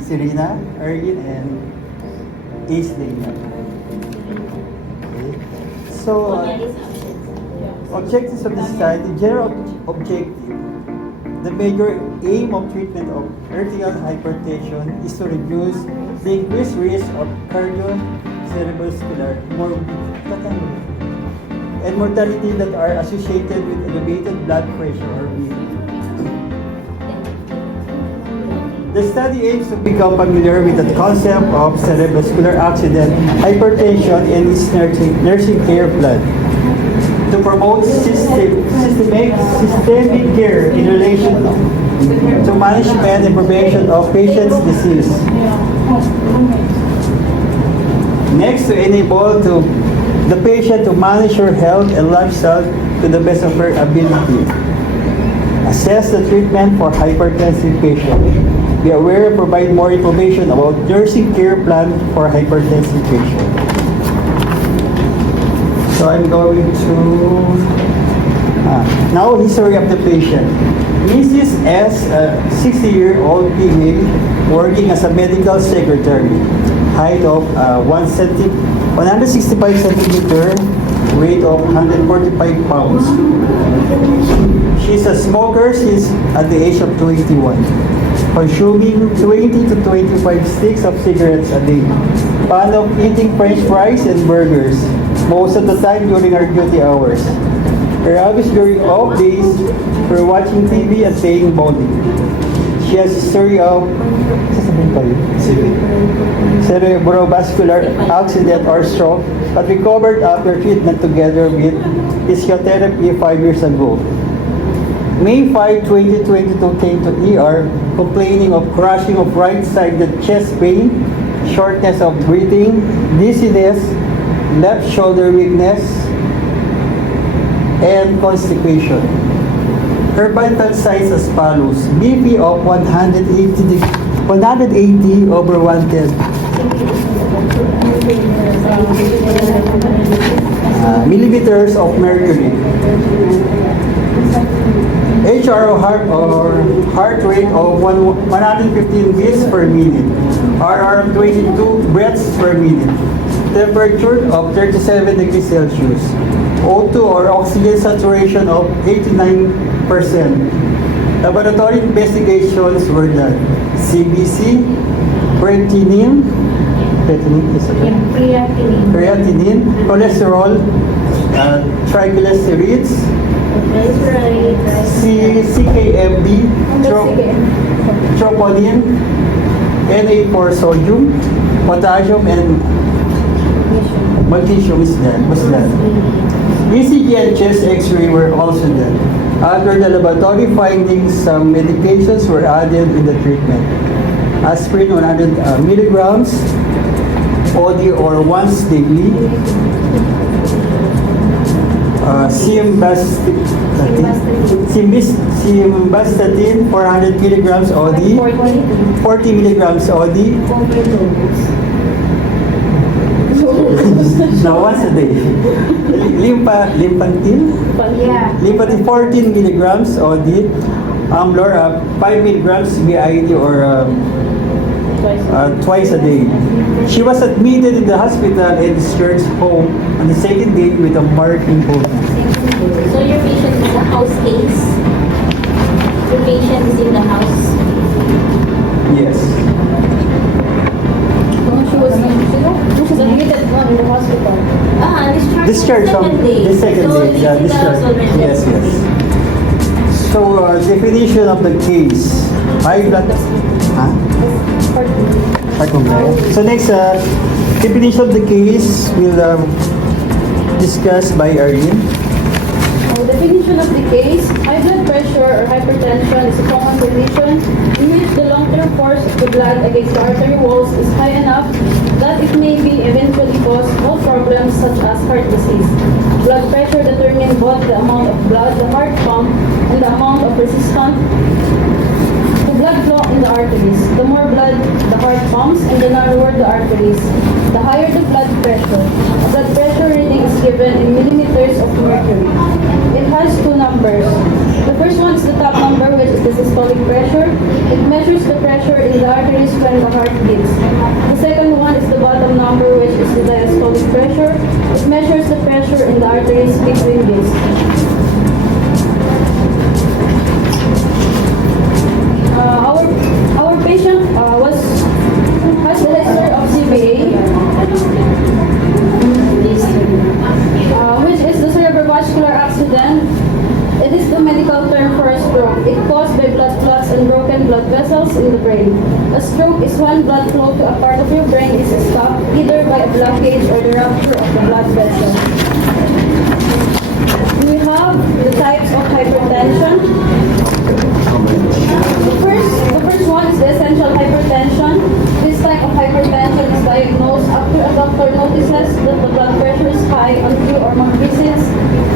Serena, Ergin, and Ace Dana. Okay. So, objectives of the study, general objective. The major aim of treatment of arterial hypertension is to reduce the increased risk of cardiovascular morbidity and mortality that are associated with elevated blood pressure or bleeding. The study aims to become familiar with the concept of cerebrovascular accident, hypertension, and its nursing care plan. To promote systemic care in relation to management and prevention of patients' disease. Next, to enable the patient to manage her health and lifestyle to the best of her ability. Assess the treatment for hypertensive patients. Be aware and provide more information about nursing care plan for hypertensive patients. So I'm going to now history of the patient. Mrs. S, a 60-year-old female working as a medical secretary, height of 165 centimeter, weight of 145 pounds. She's a smoker since at the age of 21, consuming 20 to 25 sticks of cigarettes a day. Fan of eating french fries and burgers most of the time during our duty hours. Her hobbies during off days were watching TV and playing bowling. She has a history of cerebrovascular accident or stroke, but recovered after treatment together with physiotherapy 5 years ago. May 5, 2022 came to ER complaining of crushing of right-sided chest pain, shortness of breathing, dizziness, left shoulder weakness, and constipation. Her vital signs as follows: BP of 180 over 110. Millimeters of mercury. HR or heart rate of 115 beats per minute. RR 22 breaths per minute. Temperature of 37 degrees Celsius. O2 or oxygen saturation of 89%. Laboratory investigations were done. CBC, creatinine, cholesterol, triglycerides, CKMB, troponin, Na4 sodium, potassium, and magnesium was done. ECG and chest X-ray were also done. After the laboratory findings, some medications were added in the treatment. Aspirin 100 milligrams, OD or once daily. Simvastatin 400 milligrams OD, 40 milligrams OD. Now once a day. Limpantine? Limpantine 14 milligrams OD. Amlor 5 milligrams BID or twice a day. She was admitted in the hospital and discharged home on the second day with a marked improvement. So your patient is a house case? Your patient is in the house? Yes. She was admitted in the hospital. Discharged second day. the second So day. Yeah, it's in the discharged. house already. Yes, yes. So, definition of the case. High blood. Huh? So next, definition of the case will discussed by Arlene. Definition of the case: high blood pressure or hypertension is a common condition in which the long-term force of the blood against the artery walls is high enough that it may be eventually cause all problems such as heart disease. Blood pressure determines both the amount of blood the heart pumps and the amount of resistance to blood flow in the arteries. The more blood the heart pumps and the narrower the arteries, the higher the blood pressure. A blood pressure reading is given in millimeters of mercury. It has two numbers. The first one is the top number, which is the systolic pressure. It measures the pressure in the arteries when the heart beats. The second one is the bottom number, which is the diastolic pressure. It measures the pressure in the arteries between these. Our patient has the history of CVA, which is the cerebrovascular accident. It is the medical term for a stroke. It caused by blood clots and broken blood vessels in the brain. A stroke is when blood flow to a part of your brain is stopped either by a blockage or the rupture of the blood vessel. We have the types of hypertension. The first one is the essential hypertension. This type of hypertension is diagnosed after a doctor notices that the blood pressure is high on 3 or more visits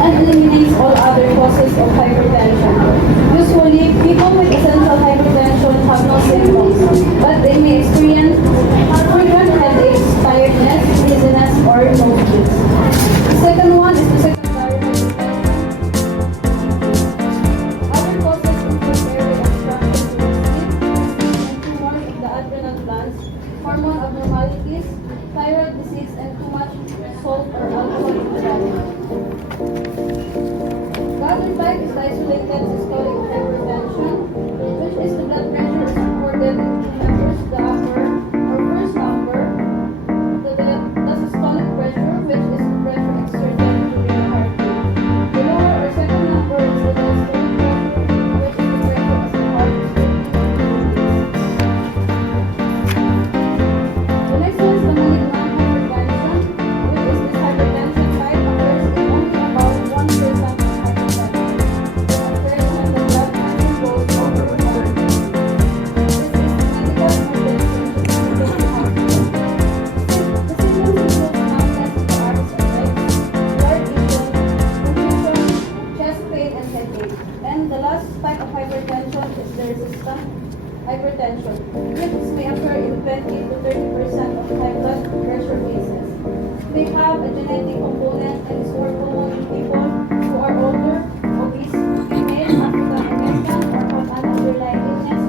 and eliminates all other causes of hypertension. Usually, people with essential hypertension have no symptoms, but they may experience frequent headaches, tiredness, dizziness, or nosebleeds. The second one is the secondary hypertension. Other causes include airway obstruction during sleep, and tumors of the adrenal glands, hormone abnormalities, thyroid disease, and too much salt or alcohol in the body. The other type is the isolated systolic hypertension, which is the blood pressure is reported in two numbers, the upper or first number, the systolic pressure, which is the pressure exerted during the heartbeat. The lower or second number is the diastolic pressure, which is the pressure as the heart is beating. The next one is the malignant hypertension, which is this hypertension type occurs in only about 1% of hypertension. The occurs when the blood pressure goes over 1. This is medical emergency which is taken to hospital. The symptoms include numbness in the arms and legs, blurred vision, confusion, chest pain, and headache. And the last type of hypertension is the resistant hypertension, which may occur in 20 to 30% of high blood pressure cases. They have a genetic component and is more common in people who are older, obese, female, African American, or have an underlying illness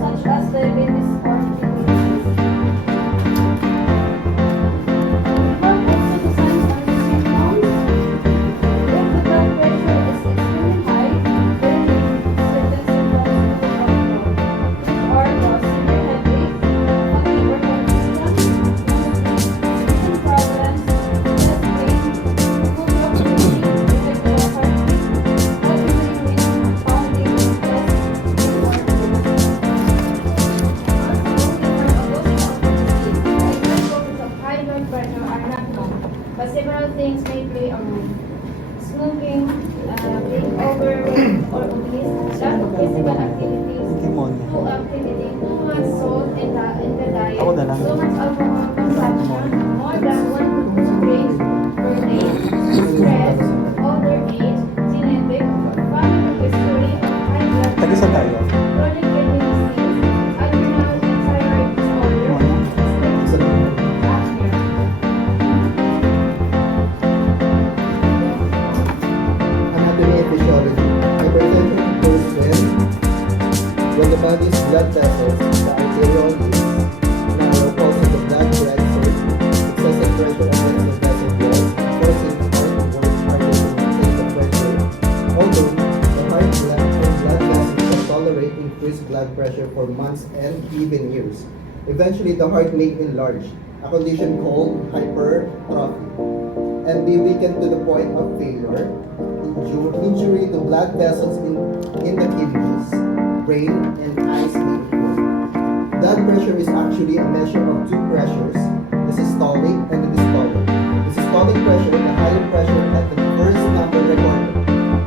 such as diabetes or kidney disease. We have also the signs or the symptoms. If the blood pressure is extremely high, there may be certain symptoms to look out for, which are the severe headache, fatigue or confusion, vision problems, chest pain, difficulty of breathing, irregular heartbeat, heavy breathing, pounding in the chest, pain or Diagnosis of high blood pressure are not known, but several things may play a role. Smoking, being overweight or obese, lack of physical activities, Pneumonia. too activity, too much salt in the diet, Ako na lang. so much alcohol consumption, more than 1 to 2 drinks per day, stress, older age, genetic, family history of high blood Tag-isa tayo. chronic kidney disease, adrenal and thyroid disorder, acne. Anatomy and physiology. Hypertension occurs when the body's blood vessels, the arterioles, narrow, causing the blood to exert excessive pressure against the vessel walls, forcing the heart to work harder to maintain the pressure. Although the heart and blood vessels can tolerate increased blood pressure for months and even years. Eventually, the heart may enlarge, a condition called hypertrophy, and be weakened to the point of failure. Injury to blood vessels in the kidneys, brain, and eyes may occur. Blood pressure is actually a measure of two pressures, the systolic and the diastolic. The systolic pressure, the higher pressure at the first number recorded,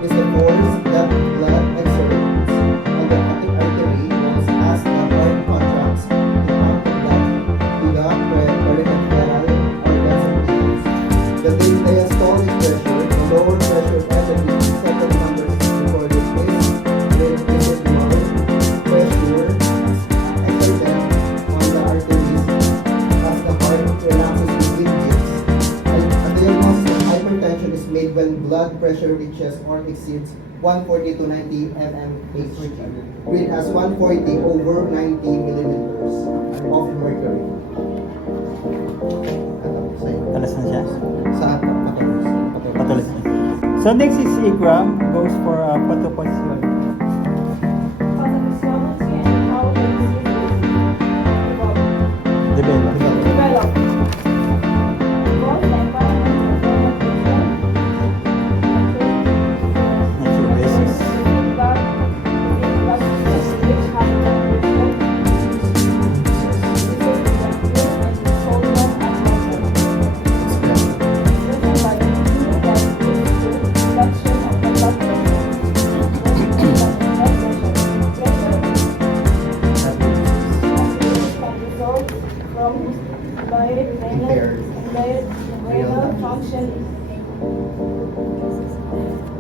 is the force that blood exerts on the artery walls as the heart contracts to pump the blood to the peripheral organs and tissues. The diastolic pressure, the lower pressure at the second number recorded, is the residual pressure exerted on the arteries as the heart relaxes between beats. A diagnosis of hypertension is made when blood pressure reaches or exceeds 140 to 90 mmHg, read as 140 over 90 millimeters So next is Ikram, goes for photoposition. Pathophysiology and how the disease Develop. develop. Both the environment Natural basis. Renal function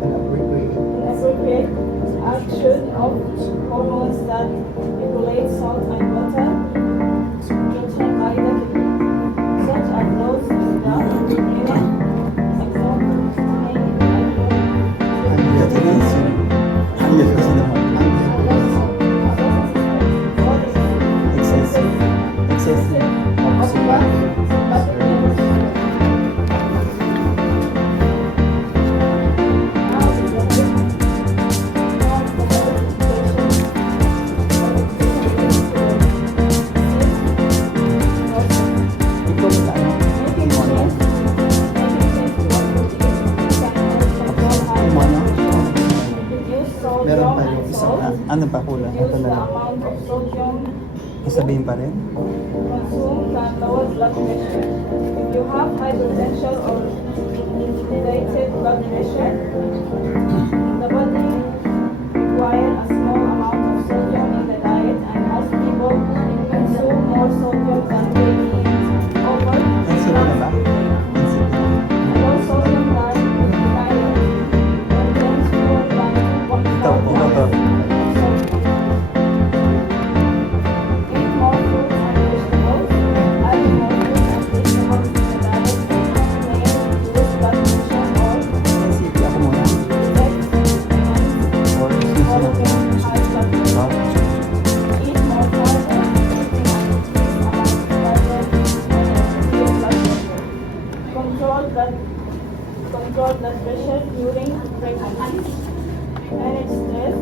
And appropriate. inappropriate action of hormones that regulate salt and water retention by the kidney, such as those in the urine, Angiotensin naman. Excessive. Excessive. Ikaw ba ano? Meron pa yung isa. Ano pa kulang? Reduce the amount of sodium Sabihin pa rin? consumed can lower blood pressure. If you have hypertension or elevated blood pressure, the body requires a small amount of sodium in the diet, and most people consume more sodium than they need. Over NCP na ba? NCP. low sodium diet is the diet contains more than 2.4 Ito, ito to. grams of sodium. Eat more fruits and vegetables. Add more fruits and vegetables to the diet may reduce blood pressure or NCP ako muna. effects and Or susunod. developing high blood pressure. Ah, Eat more fiber, increase amount of fiber and reduce blood pressure. Control blood pressure during pregnancy. Manage stress.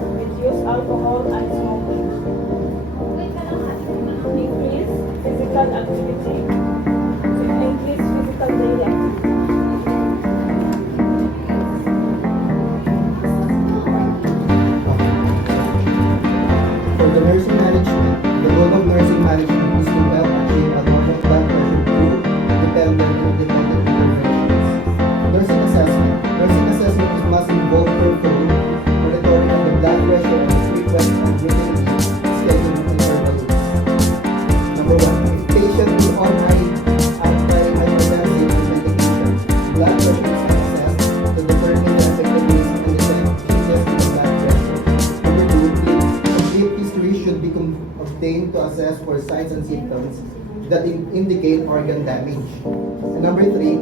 Reduce alcohol and smoking. Increase physical activity. Increase physical daily activity. For the nursing management, the goal of nursing management is to help achieve a normal blood pressure through dependent and independent interventions. Nursing assessment. Nursing assessment must involve careful monitoring of the blood pressure and frequent and routine scheduled intervals. Number one, if patient is on antihypertensive medication, blood pressure is assessed to determine the effectiveness and the changes in the blood pressure. Number two, complete history should be obtained to assess for signs and symptoms that indicate organ damage. And number three,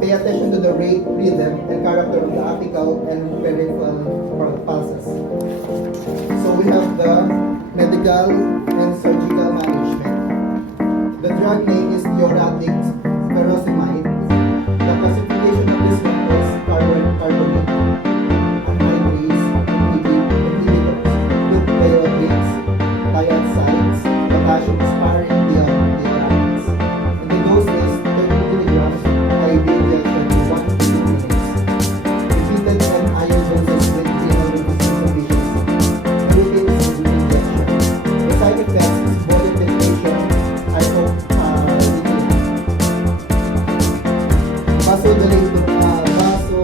pay attention to the rate, rhythm, and character of the apical and peripheral pulses. So we have the medical and surgical management. The drug name is diuretic furosemide. The classification of this one is carbonate, anhydrase, inhibitors, glucocorticoids, thiazides, potassium sparing diuretics. And the dose is 30 milligrams IV injection in 1 to 2 minutes. Repeated NIU doses with renal insufficiency. Everything is injection. The side effects is body inflammation,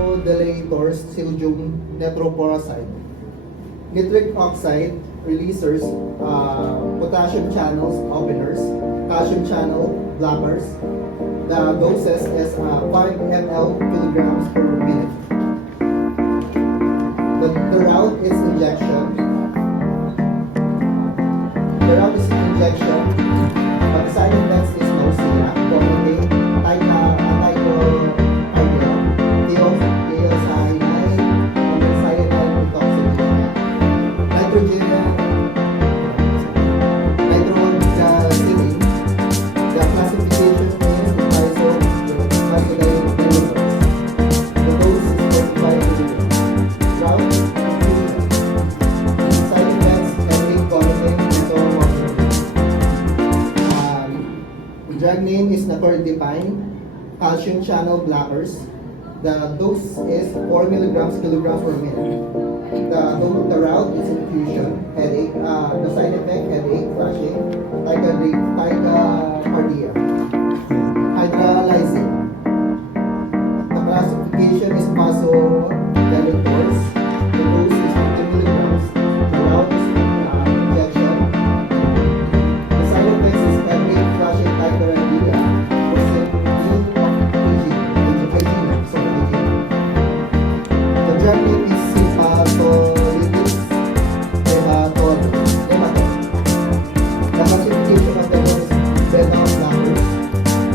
vasodilators, sodium nitroprusside, nitric oxide releasers, potassium channels openers, calcium channel blockers. The doses is 5 ml kilograms per minute. The route is injection. The route is injection. But the side effects is nausea, vomiting, tachycardia, cyanide, and cyanide intoxication. Nitroglycerin. The classification is isodiazepines. The dose is 40 Drug name is Nacoridipine, calcium channel blockers. The dose is 4 kilograms per minute. The route is infusion, headache, the side effect, headache, flushing, tachycardia, hydralysine. The classification is vasodilators. The dose is 50 milligrams. The route is injection. The side effects is headache, flushing, tachycardia, the drug name is Sympatholytics Hematol. The classification of them is beta blockers.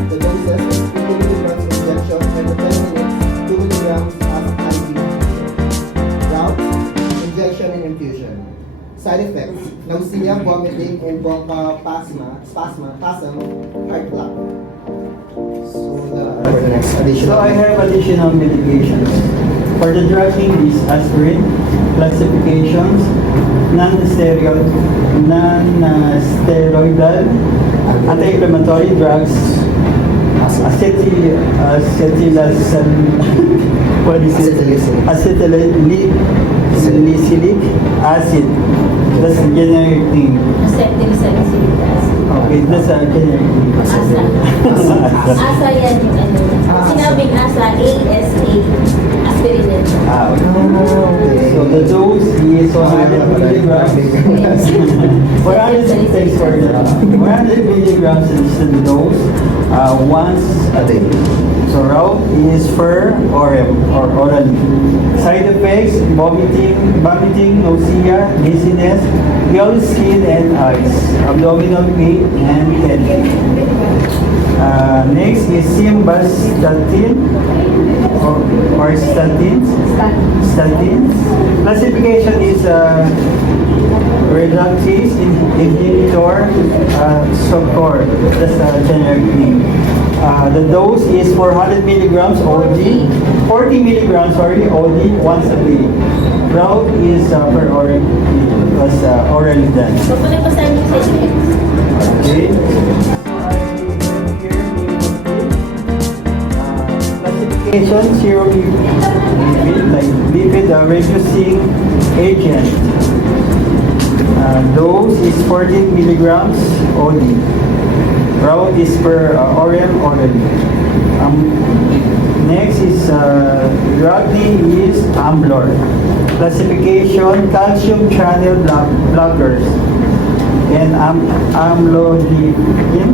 The doses is 50 milligrams injection every 10 minutes, 2 milligrams as IV. Route, injection and infusion. Side effects, nausea, vomiting, and spasm, heart block. So for the next additional. So I have additional medications. For the drug name is aspirin, classifications, non-steroidal, anti-inflammatory drugs, what is it? Acetylsalicylic acid. That's the generic name. Acetylsalicylic acid. Okay, that's a generic name. Asa. Asa yan yung ano. Sinabing asa, ASA. Aspirin yan. Okay. So the dose is 100 milligrams. 100 thanks for the 100 milligrams is the dose once a day. So route is for oral or orally. Side effects: vomiting, nausea, dizziness, pale skin and eyes, abdominal pain and headache. Next is simvastatin or statins. Classification is reductase inhibitor, SOCOR. That's a generic name. The dose is 400 milligrams OD, 40 milligrams sorry, OD once a day. Route is per oral, was orally done. So, palipasan yung sa effects. Okay. Classification, serum lipid, like lipid reducing agent. Dose is 14 milligrams OD. Route is per oral orally. Next is drug name is Amblor. Classification, calcium channel blockers. And amlodipine,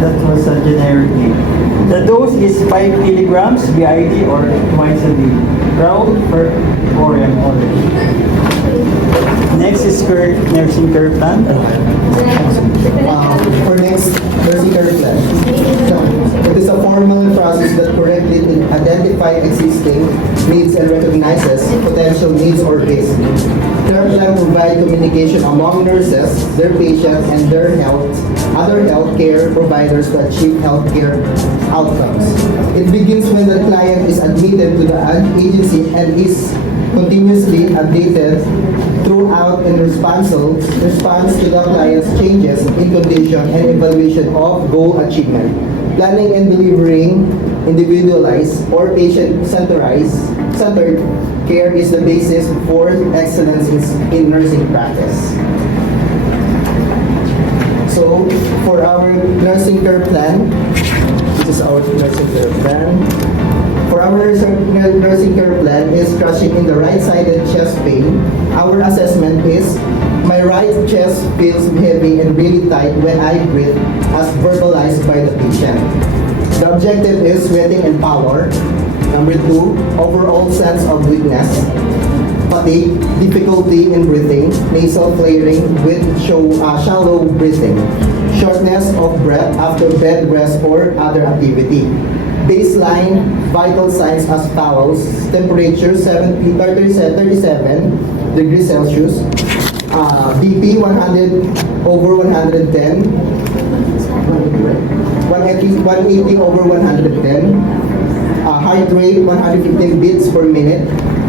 that was a generic name. The dose is 5 milligrams BID or twice a day. Route per oral orally. Next is nursing care plan. For next, nursing care plan. It is a formal process that correctly identifies existing needs and recognizes potential needs or risks. Care plan provides communication among nurses, their patients, and their other healthcare providers to achieve healthcare outcomes. It begins when the client is admitted to the agency and is continuously updated throughout in response to the client's changes in condition and evaluation of goal achievement. Planning and delivering individualized or patient-centered care is the basis for excellence in nursing practice. So, for our nursing care plan, this is our nursing care plan. For our nursing care plan is crushing in the right-sided chest pain. Our assessment is, my right chest feels heavy and really tight when I breathe as verbalized by the patient. The objective is sweating and pallor. Number 2, overall sense of weakness, fatigue, difficulty in breathing, nasal flaring with shallow breathing, shortness of breath after bed rest or other activity. Baseline vital signs as follows: temperature 37 degrees Celsius, BP 100/110, 180/110, heart rate 115 beats per minute,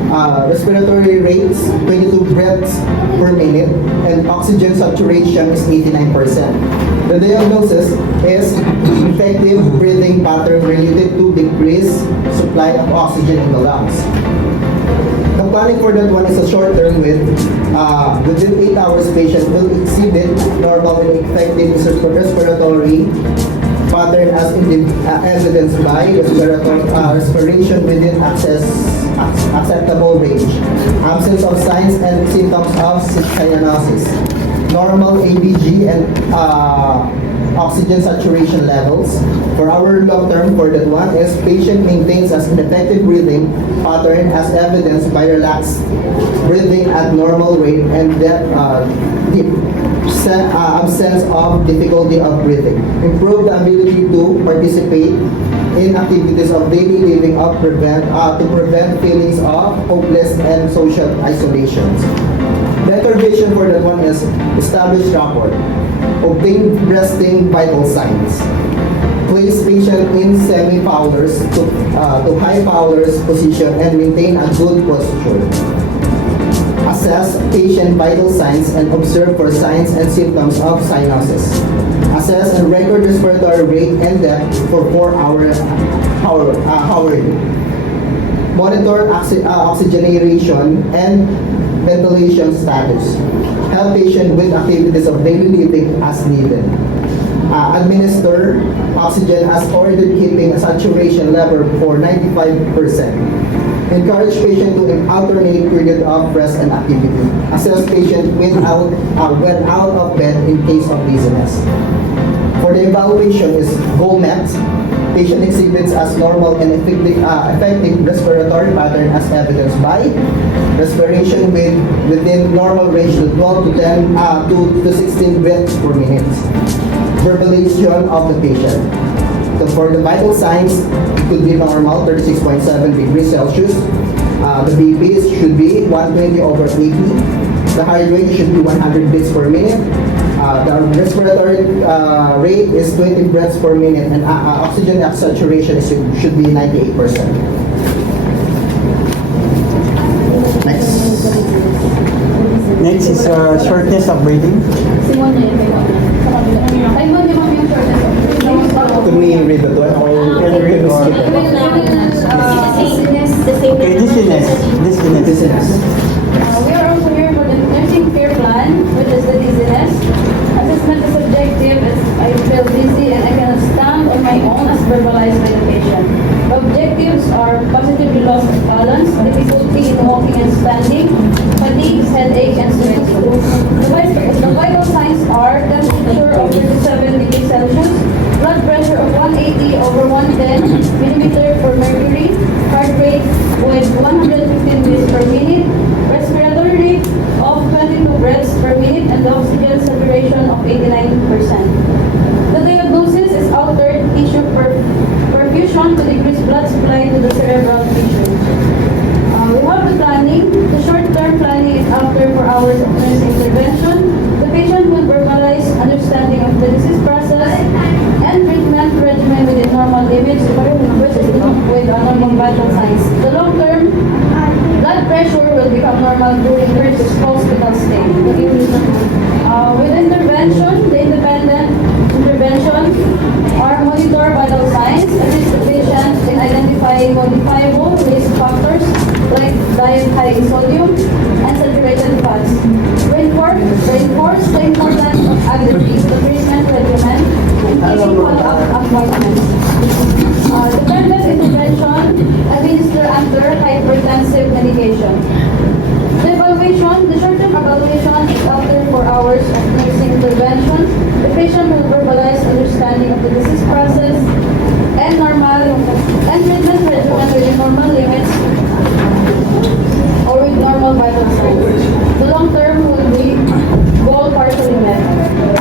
respiratory rates 22 breaths per minute, and oxygen saturation is 89%. The diagnosis is effective breathing pattern related to decreased supply of oxygen in the lungs. The planning for that one is a short term within 8 hours patient will exhibit normal and effective respiratory pattern as evidenced by respiration within acceptable range, absence of signs and symptoms of cyanosis, normal ABG and oxygen saturation levels. For our long term for that one is patient maintains as an effective breathing pattern as evidenced by relaxed breathing at normal rate and deep absence of difficulty of breathing. Improve the ability to participate in activities of daily living to prevent feelings of hopeless and social isolations. The intervention for that one is establish rapport, obtain resting vital signs, place patient in semi-Fowler's to high Fowler's position and maintain a good posture. Assess patient vital signs and observe for signs and symptoms of cyanosis. Assess and record respiratory rate and depth for 4 hours. Monitor oxygenation and ventilation status. Help patient with activities of daily living as needed. Administer oxygen as ordered, keeping a saturation level for 95%. Encourage patient to alternate period of rest and activity. Assess patient when out of bed in case of dizziness. For the evaluation is goal met. Patient exhibits as normal and effective respiratory pattern as evidenced by respiration within normal range to 12 to 16 breaths per minute. Verbalization of the patient. So for the vital signs, it could be normal, 36.7 degrees Celsius. The BP should be 120/80. The heart rate should be 100 beats per minute. The respiratory rate is 20 breaths per minute, and oxygen saturation should be 98%. Next. Next is shortness of breathing. Simon niya, Simon niya ma'am yung shortness of breathing. Could we read that one? Or can we read or skip it? Okay, dizziness. We are also here for the nursing care plan, which is the dizziness. Assessment is subjective as I feel dizzy and I cannot stand on my own as verbalized by the patient. Objectives are positively loss of balance, difficulty in walking and standing, fatigue, headache, and sweating. The vital signs are temperature of 37 degrees Celsius, blood pressure of 180/110 millimeter per mercury, heart rate with 115 beats per minute, respiratory rate of 22 breaths per minute, and the oxygen saturation of 89%. The diagnosis is altered tissue perfusion to decrease blood supply to the cerebral tissue. We have the planning. The short-term planning is after 4 hours of nurse intervention. The patient will verbalize understanding of the disease process and treatment regimen within normal limits, which is with normal vital signs. The long-term blood pressure will become normal during her hospital stay. With intervention, the independent intervention are monitor vital signs, assist the patient in identifying modifiable risk factors like diet high in sodium and saturated fats. Reinforce the importance of activities, the treatment regimen, and taking follow-up appointments. Dependent intervention administer under hypertensive medication. The evaluation, the short-term evaluation is after 4 hours of nursing intervention. The patient will verbalize understanding of the disease process and treatment regimen within normal limits or with normal vital signs. The long term will be goal partially met.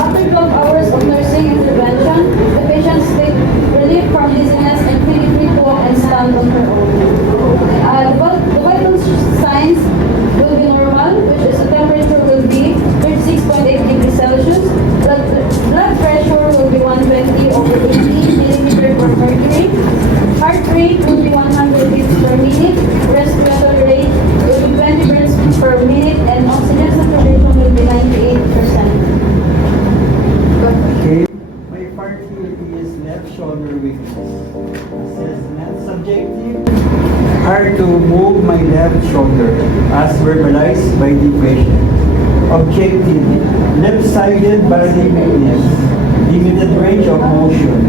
After 12 hours of nursing intervention, the patient take relief from dizziness and feeling free to walk and stand on her own. The vital signs will be normal, which is the temperature will be 36.8 degrees Celsius. Blood pressure will be 120/80 millimeter per mercury. Heart rate will be 100 beats per minute. Respiratory rate part here is left shoulder weakness. Assessment. Subjective. Hard to move my left shoulder as verbalized by the patient. Objective. Left-sided body weakness. Limited range of motion.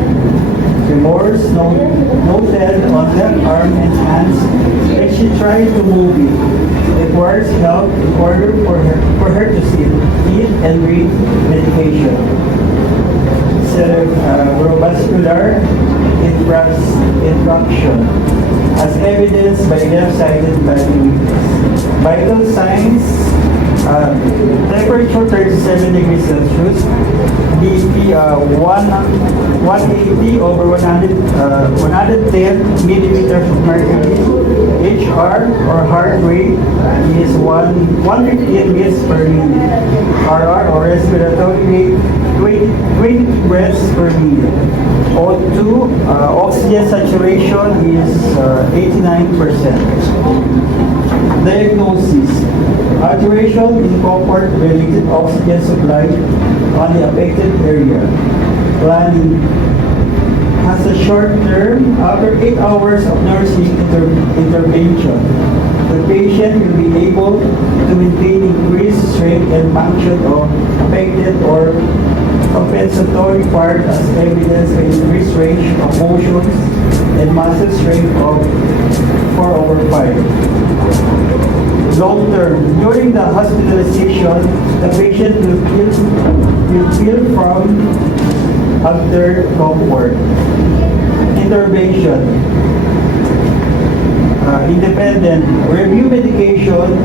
Remorse noted on left arm and hands when she tried to move it. Requires help in order for her to sit, eat, and breathe medication. Cerebrovascular infarction, as evidenced by left-sided body weakness. Vital signs: temperature 37 degrees Celsius, BP 180 over 110 millimeters of mercury, HR or heart rate is 115 beats per minute, RR or respiratory rate 20 breaths per minute. O2, oxygen saturation is 89%. Diagnosis: alteration in comfort-related oxygen supply on the affected area. Planning: has a short term after 8 hours of nursing intervention. The patient will be able to maintain increased strength and function of affected or compensatory part as evidenced by increased range of motions and muscle strength of 4/5. Long term, during the hospitalization, the patient will feel from altered comfort. Intervention. Independent. Review medication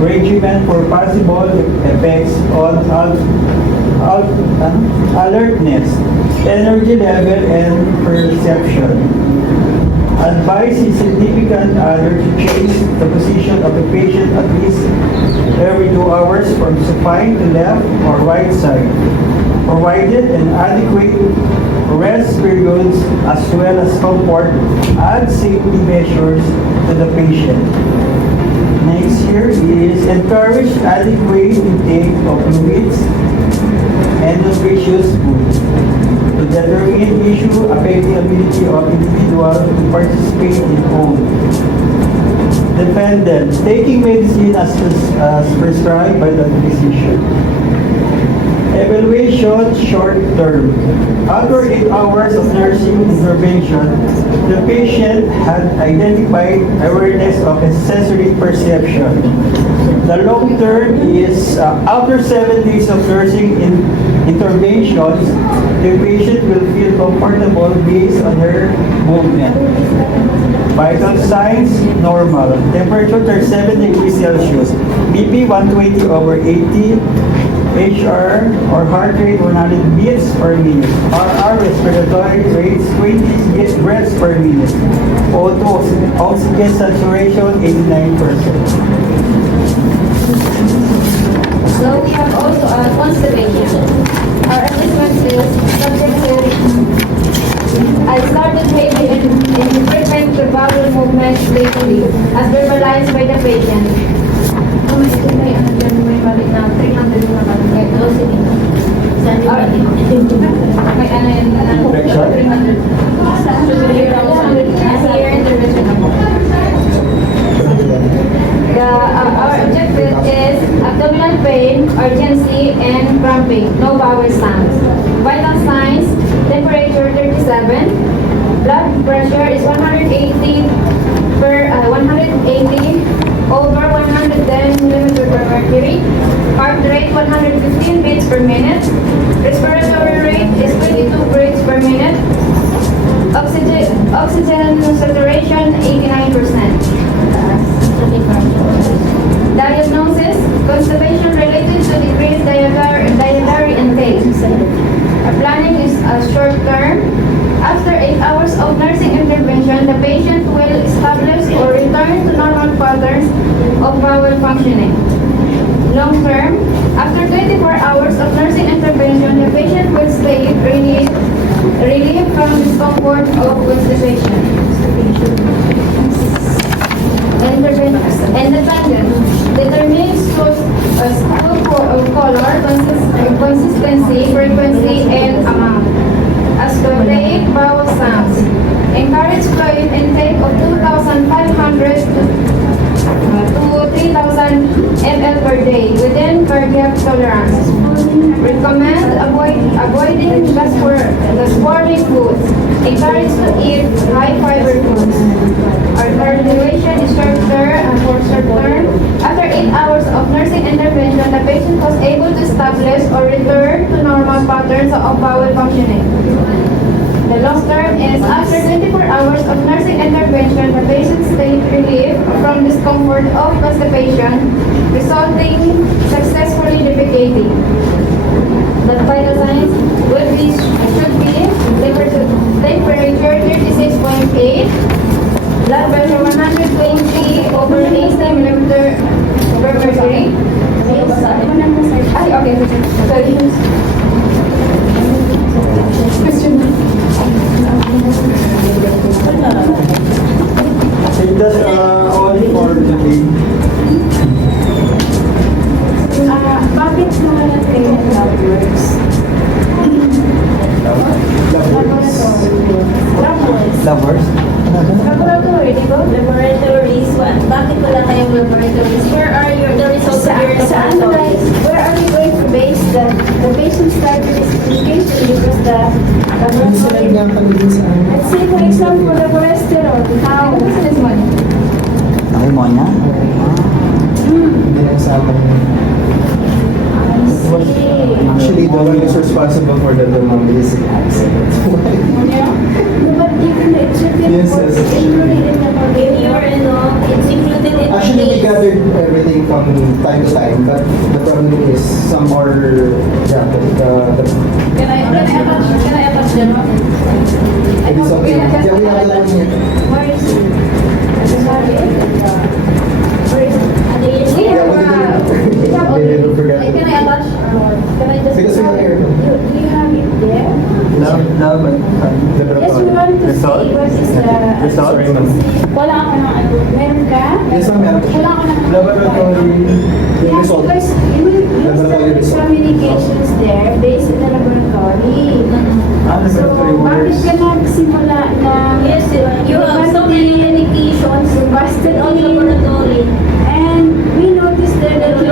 regimen for possible effects on alertness, energy level, and perception. Advice is significant other to change the position of the patient at least every 2 hours from supine to left or right side, provided an adequate rest periods as well as comfort and safety measures to the patient. Next here is encourage adequate intake of fluids and nutritious food. To determine issue affecting ability of individual to participate in home. Dependent, taking medicine as prescribed by the physician. Evaluation short term. After 8 hours of nursing intervention, the patient had identified awareness of sensory perception. The long term is after 7 days of nursing interventions, the patient will feel comfortable based on her movement. Vital signs, normal. Temperature 37 degrees Celsius. BP 120 over 80. HR or heart rate 100 beats per minute. RR respiratory rates 20 breaths per minute. O2 oxygen saturation 89%. So we have also constipation. Our assessment is subjective. I started heavy and frequent bowel movements lately, as verbalized by the patient. May ano dyan, may balik na 300 na balik. May ano yan, 300. Here, intervention ako. Our objective is abdominal pain, urgency, and cramping. No bowel sounds. Vital signs: temperature 37, blood pressure is 180 over 110 millimeters per mercury, heart rate 115 beats per minute, respiratory rate is 22 breaths per minute, oxygen saturation 89%. Diagnosis: constipation related to decreased dietary intake. Our planning is short term. After 8 hours of nursing intervention, the patient will establish or return to normal patterns of bowel functioning. Long term, after 24 hours of nursing intervention, the patient will stay relieved from discomfort of constipation. Independent determines stool color, consistency, frequency, and amount. As Recommend avoiding the swarming foods. Encourage to eat high fiber foods. Our continuation is short term. After 8 hours of nursing intervention, the patient was able to establish or return to normal patterns of bowel functioning. The long term is after 24 hours of nursing intervention, the patient state relief from discomfort of constipation, resulting successfully defecating. The vital signs should be temperature 36.8, blood pressure 120 over 80 millimeter per mercury. Ay, okay. Sorry. So that's all for today. Bakit naman natin yung lab works? Lovers? Laboratory, di ba? Laboratories, bakit wala kayong laboratories? Where are the results of your laboratories? Where are we going to base the patient started this medication because the laboratory. Let's say for example the cholesterol. How? This one. Okay mo niya? Actually, the one who's responsible for the pneumonia is Yeah. But even the extracted Yes, was yes. included in the In formula. your, it's included in Actually, we the gathered everything from time to time, but the problem is some are, yeah, the Can I attach them up? it is okay. Yeah, we have that one here. Where is it? Sorry. Where is it? We Yeah, have, we we have They only. never forget. Can I attach? Can I just? Because we have here. Do you have it there? Love and Yes, we want to Result? see what is the. Result? Sorry, ma'am. Wala ako ng ano. Meron ka? Yes, ma'am, meron. Wala ako ng Laboratory. The Yeah, result. because you will use Laboratory the result. communications there based on the laboratory. So, bakit ka nagsimula na Yes, you have so many medications busted on in laboratory. and we noticed there that you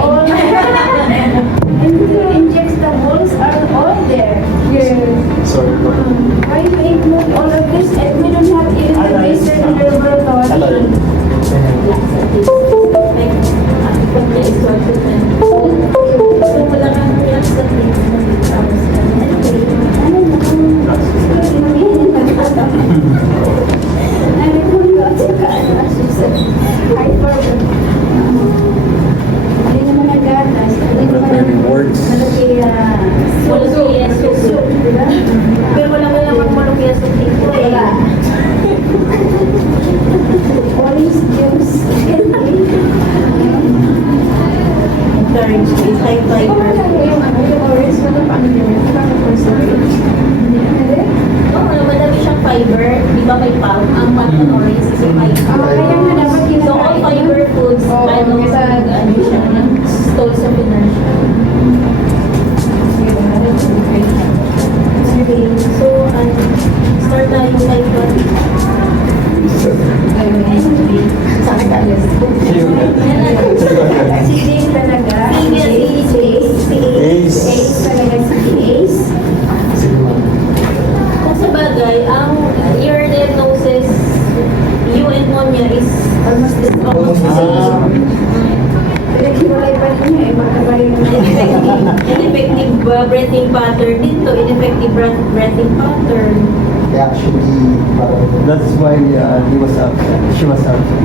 all and you inject the holes are all there. Sorry. Why you include all of this and we don't have even the base in the laboratory? So, wala kang relax sa Works. Molecular soup. Pero wala ka namang molecular soup dito eh. Orange juice. Encourage with high fiber. Yung orange, wala pa ano yun? Oo, madami siyang fiber. Di ba may pulp? Ang pulp ng orange is fiber. Kaya nga dapat So, all fiber foods, Oo, ano siya, stole sa Pinar siya. Okay, so, start na yung fiber. Si Dave talaga. Ace. Ace talaga si Ace. Sige, ma'am. Kung sa bagay, your diagnosis, you and Monia is almost the same. Pinaghiwalay pa niya eh. Magkabalik na Ineffective breathing pattern dito, ineffective breathing pattern. Kaya actually, parang That's why he was absent. She was absent.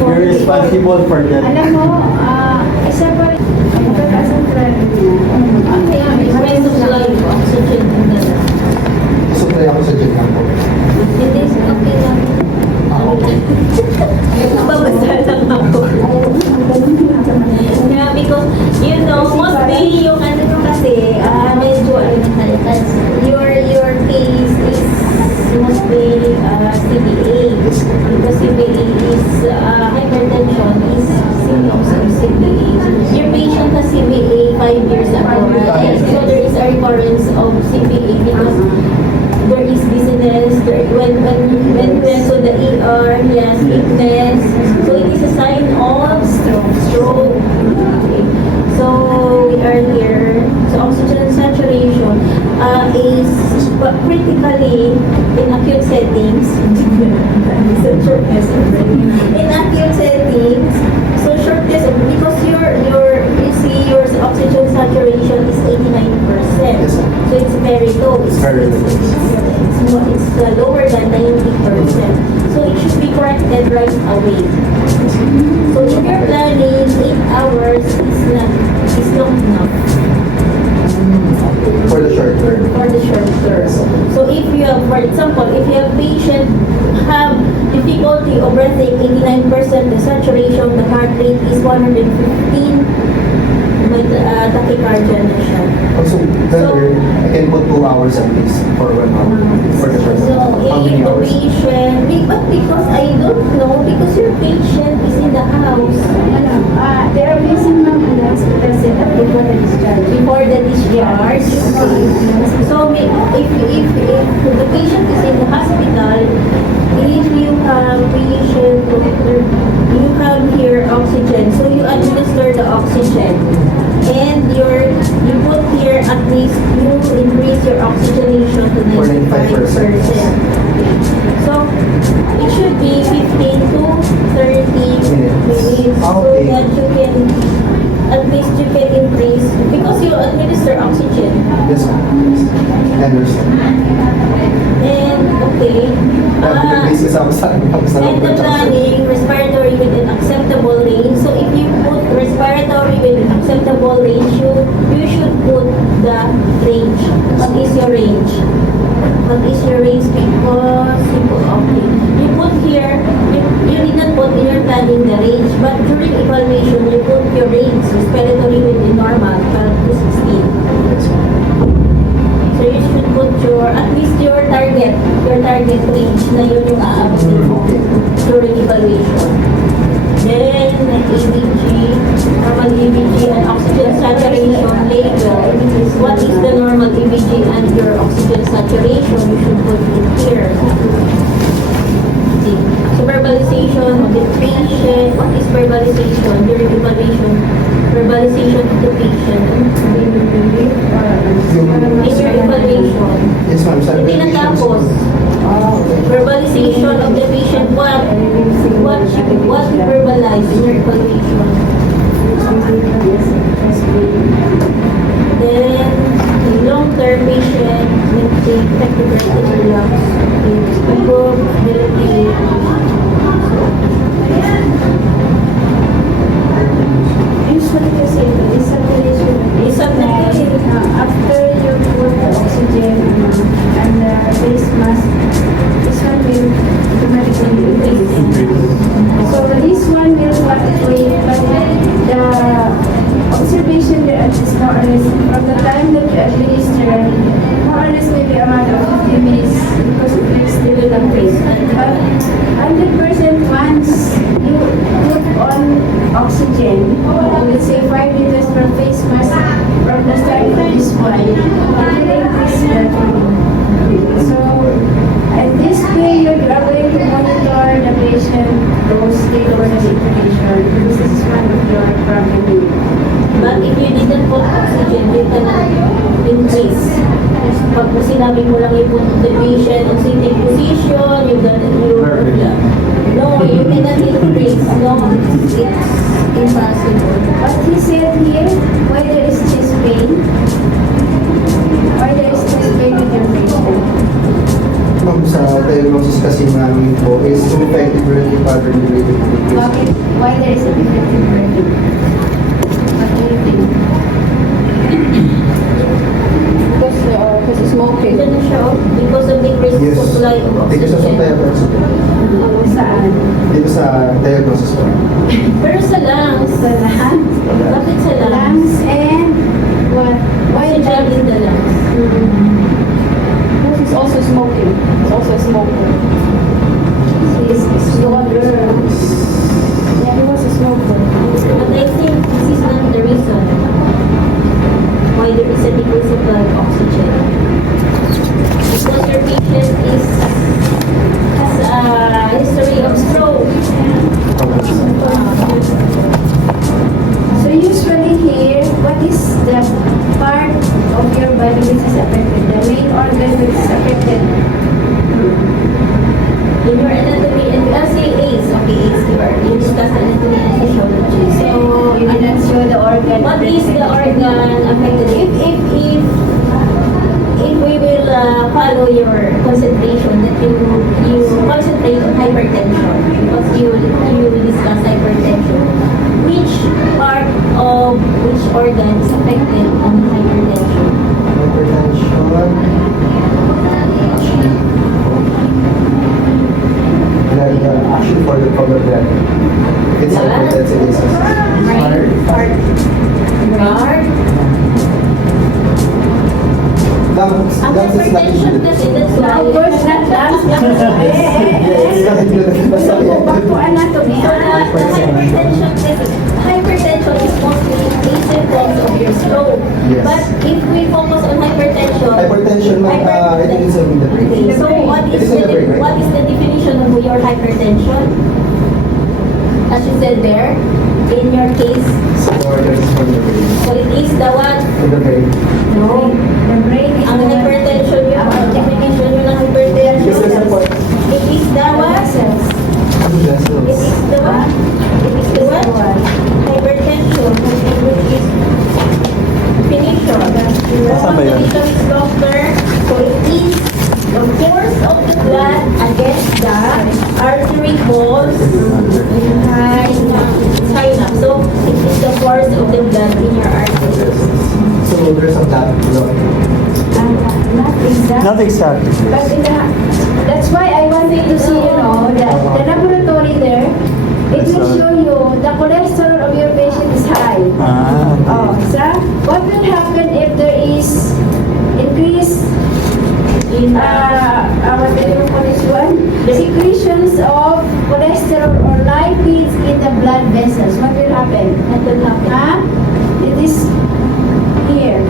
You're responsible for that. Alam mo, isa pa rin. Matataas ang trend niya. Okay, may supply of oxygen in the supply ako sa gym lang po. It is okay lang. Nababasa lang ako. Yeah, because, you know, mostly yung ano ko kasi, medyo, your case is mostly CBA. Because CBA is, hypertension is symptoms of CBA. Your patient has CBA 5 years ago, right? So there is a recurrence of CBA because there is dizziness, when we went to the ER, he has weakness. So it is a sign of stroke. Okay. So But critically, in acute settings, in acute settings, so shortness of, because you see your oxygen saturation is 89%. Yes, sir. So it's very low. It's very low. It's lower than 90%. So it should be corrected right away. So if you're planning 8 hours, it's long enough For the short term. for the short term. So if you have, for example, if you have patient have difficulty of breathing, 89% the saturation, the heart rate is 115, with tachycardia na siya. Also, better, I can put 2 hours at least for 1 hour. For the short So term. How if many the hours? patient, but because I don't know, because your patient is in the house They are placing them in the hospital setup before the discharge. before the discharge. So if the patient is in the hospital, if you have patient, you have here oxygen, so you administer the oxygen. And you put here at least you increase your oxygenation to 95%. So it should be 15 to 30 minutes so Okay. that you can at least you can increase because you administer oxygen. Yes, ma'am. I understand. And okay. Basis ako sa And the planning, respiratory with an acceptable range. So if you put respiratory with an acceptable range, you should put the range. What is your range? What is your range? Because you put, okay. You put here, you did not put in your planning the range, but during evaluation, you put your range. Respiratory with the normal, 12 to 16. So you should put your, at least your target range na yun yung aabutin mo during evaluation. Then, ABG, normal ABG and oxygen saturation label. What is the normal ABG and your oxygen saturation? You should put it here. See. So, verbalization of the patient. What is verbalization during evaluation? Verbalization of the patient. In your evaluation. Yes, ma'am. Sa Hindi natapos. Verbalization of the patient. What you verbalize in your evaluation. Then, the long-term patient with the effective respiratory lungs. Improve ability. Usually kasi is saturation. Is saturation. After you put the oxygen and the face mask, this one will automatically increase. So this one will fluctuate, but the observation you adjust more or less from the time that you administer, more or less maybe a matter of 50 minutes because it makes the little increase. But 100% once you put on oxygen, let's say 5 liters per face mask from the start to this one, it will increase gradually. So at this period, you are going to monitor the patient, those state or the situation, because this is one of your problem. But if you didn't put oxygen, you cannot increase. Pag sinabi mo lang yung put the patient on sitting position, you no, you cannot increase. No, it's impossible. But he said here, why there is chest pain? Why there is chest pain with your patient? Ma'am, sa diagnosis kasi namin po is ineffective breathing pattern related to the case. Okay, why there is a defective breathing? What do you think? Because smoking. Ito na siya, oh, because of decreased Yes. supply of Dito sa oxygen. diagnosis. Saan? Dito sa diagnosis po. Pero sa lungs, Sa lahat? bakit sa lungs? Lungs and what? Why Oxygen in the lungs. Because it's also smoking. It's also a smoker. is smoker? Yeah, he was a smoker. But I think this is not the reason why there is a decreased supply of oxygen. Because your patient has a history of stroke. So usually here, what is the part of your body which is is affected, the main organ which is affected. In your anatomy and say AIDS, okay, AIDS, you discuss anatomy and physiology. So, you did not show the organ. What is the organ affected? If we will follow your concentration, that you concentrate on hypertension because you discuss hypertension. Which part of which organ is affected on hypertension? Actually, for the cover blood, it's hypertensive. It's Heart. lungs. Ang Lungs is not hypertension included. kasi, that's why. Of course, not lungs. It's not included. Basta So, back to anatomy. So, hypertension is mostly a symptoms of your stroke. Yes. But if we focus on hypertension, Hypertension, it is in the brain. Okay, so It is in the brain, right? what is the definition of your hypertension? As you said there, in your case, So, organs from the brain. so it is the what? In the brain. No. The brain is Ang hypertension yun, ang definition yun ng hypertension. This is the point. It is the what? It Vessels. is the what? It is the what? Hypertension. Which is definition. Saan ba yun? Definition is doctor. So it is the force of the blood against the artery walls behind the spinal. So it is the force of the blood in your arteries. So, there's some that blood. not exact. Not exactly. But in the, that's why I wanted to see, the laboratory there, it will show you the cholesterol of your patient is high. Oh, so what will happen if there is increase in what do you call this one? Secretions of cholesterol or lipids in the blood vessels. What will happen? What will happen? It is here.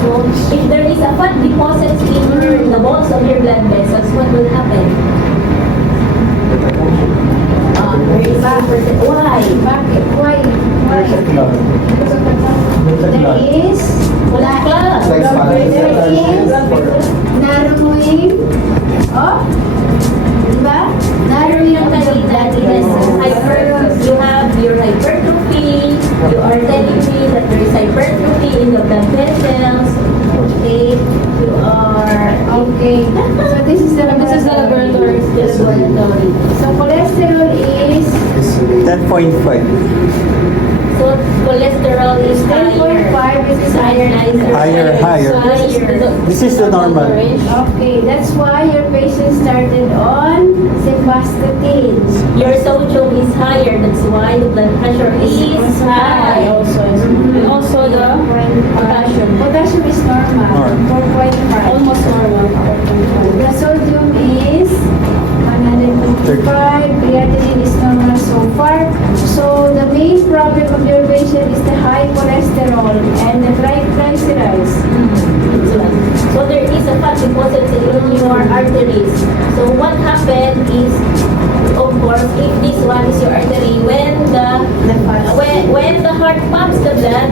So if there is a fat deposits in the walls of your blood vessels, what will happen? There is a why? Bakit? Why? There's a clot. There's a There clot. is Wala ka. Like narrowing. Oh, diba? Narrowing Yung of the kanina, blood yes, vessels. you have your hypertrophy. You are telling me that there is hypertrophy in the blood vessels. Okay, you are Okay. So this is the laboratory. This is the laboratory. So cholesterol is 10.5. So cholesterol is 10.5. higher. This is Higher. Higher. This is the normal. Okay, that's why your patient started on simvastatin. Your sodium is higher. That's why the blood pressure is high. And also the potassium. Potassium is normal. 4.5. Almost normal. The sodium is 155. Creatinine is normal so far. So the main problem of your patient is the high cholesterol and the triglycerides. So there is a fat deposit in your arteries. So what happened is, of course, if this one is your artery, when the heart pumps the blood,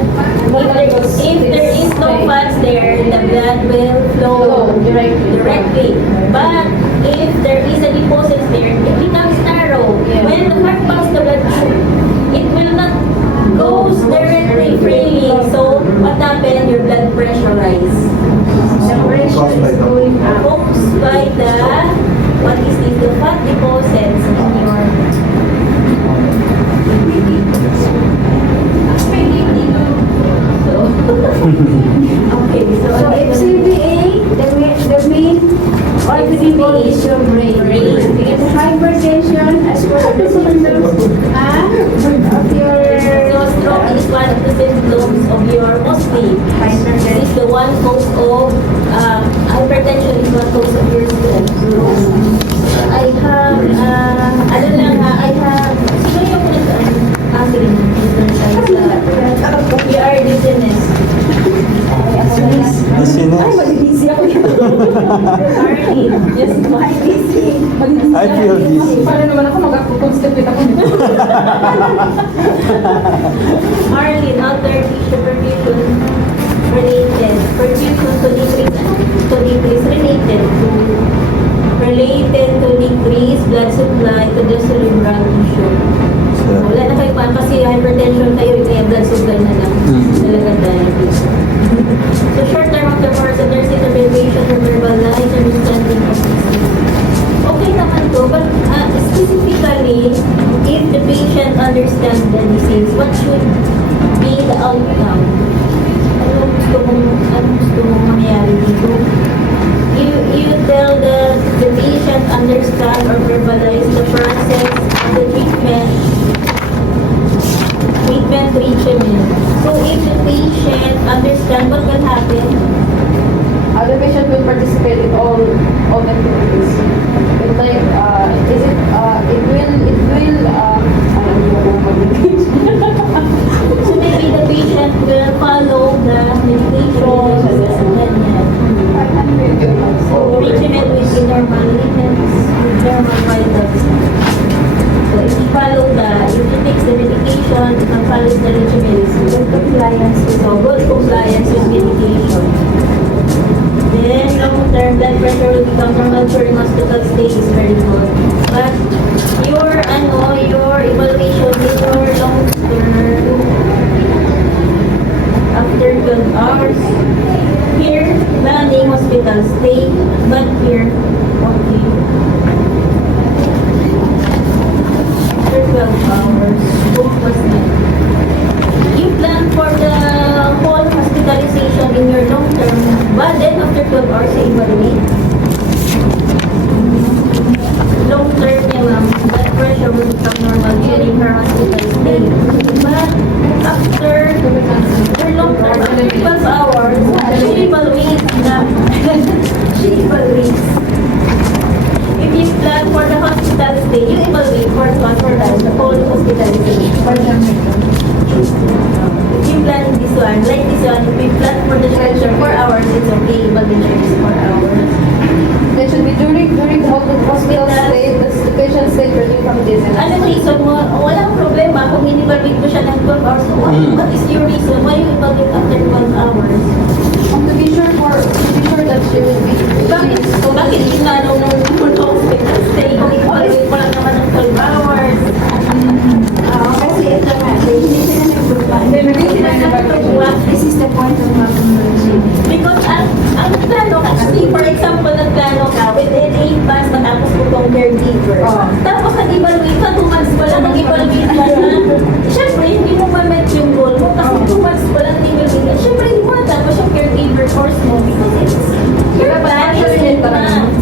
if there is no fats there, the blood will flow directly. But if there is a deposit there, it becomes narrow. When the heart pumps the blood, it will not goes directly freely. So what happened? Your blood pressure rise. The pressure is going up. Caused by the, what is this? The fat deposits in your okay, So if CBA, the main organ is your brain. If hypertension as well as the symptoms of your so stroke is one of the symptoms of your mostly. This is the one cause of hypertension is one cause of your stroke. I have ano lang I have sino yung sige, we are dizziness. Dizziness. Arnie, just why dizzy? I feel dizzy. Paano naman ako mag-constipate ako? Arlene, altered tissue perfusion. related, perfusion to decrease related to decrease blood supply to the cerebral tissue. So, wala na kayo pa kasi hypertension kayo, kaya blood supply na lang. Talaga diabetes. So, short term of the course, there's intervention for verbalize understanding of disease. Okay naman to, but specifically, if the patient understands the disease, what should be the outcome? Ano gusto mong mangyari dito? You tell the patient understand or verbalize the process of the treatment regimen. So if the patient understand what will happen, The patient will participate in all activities. It like so maybe the patient will follow the medication. So regimen will be normal limits, normal vitals. So if you follow if you take the medication, you can follow the regimen. Good compliance. So good compliance with medication. Then long-term blood pressure will become normal during hospital stay is very good. But your evaluation is your long-term after 12 hours. Here, planning hospital stay, but here, okay. After 12 hours, book was not. You plan for the whole hospitalization in your long term, but then after 12 hours, you evaluate. Long term niya, ma'am, blood pressure will become normal during her hospital stay. But after her long term, after 12 hours, she evaluates na. She evaluates. If you plan for the hospital stay, you evaluate for the whole hospitalization. If you plan this one, like this one, if you plan for the pressure 4 hours, it's okay, but the is 4 hours. It should be during the hospital stay, the patient stay ready from this. Anong reason mo? Walang problema kung in-evaluate mo siya ng 12 hours. What is your reason? Why you evaluate after 12 hours? To be sure that she will be. Bakit inalaw ng hospital stay? Kung i-evaluate mo lang naman ng 12 hours. Kasi ito nga, hindi sila nagpapagawa. This is the point of macronutrition. Because ang plano ka, kasi for example, nagplano ka, within 8 months, matapos mo itong caregiver. Tapos nag-evaluate ka, 2 months pa lang, nag-evaluate ka na. Siyempre, hindi mo ma-met yung goal mo, kasi 2 months pa lang nag-evaluate. Siyempre, hindi mo natapos yung caregiver course mo, because it's your plan is 8 months.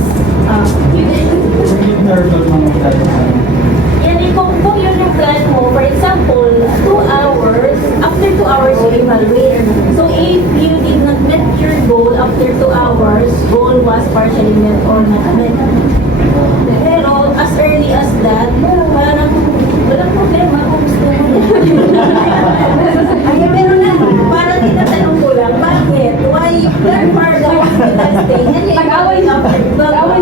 Yan, kung yun yung plan mo, for example, 2 hours, after 2 hours, you evaluate. So, if you did not met your goal after 2 hours, goal was partially met or not met. Pero, as early as that, parang walang problema kung gusto mo. Ay, pero na, parang tinatanong ko lang, bakit? Why you plan for the hospital stay? And you evaluate after 12 hours.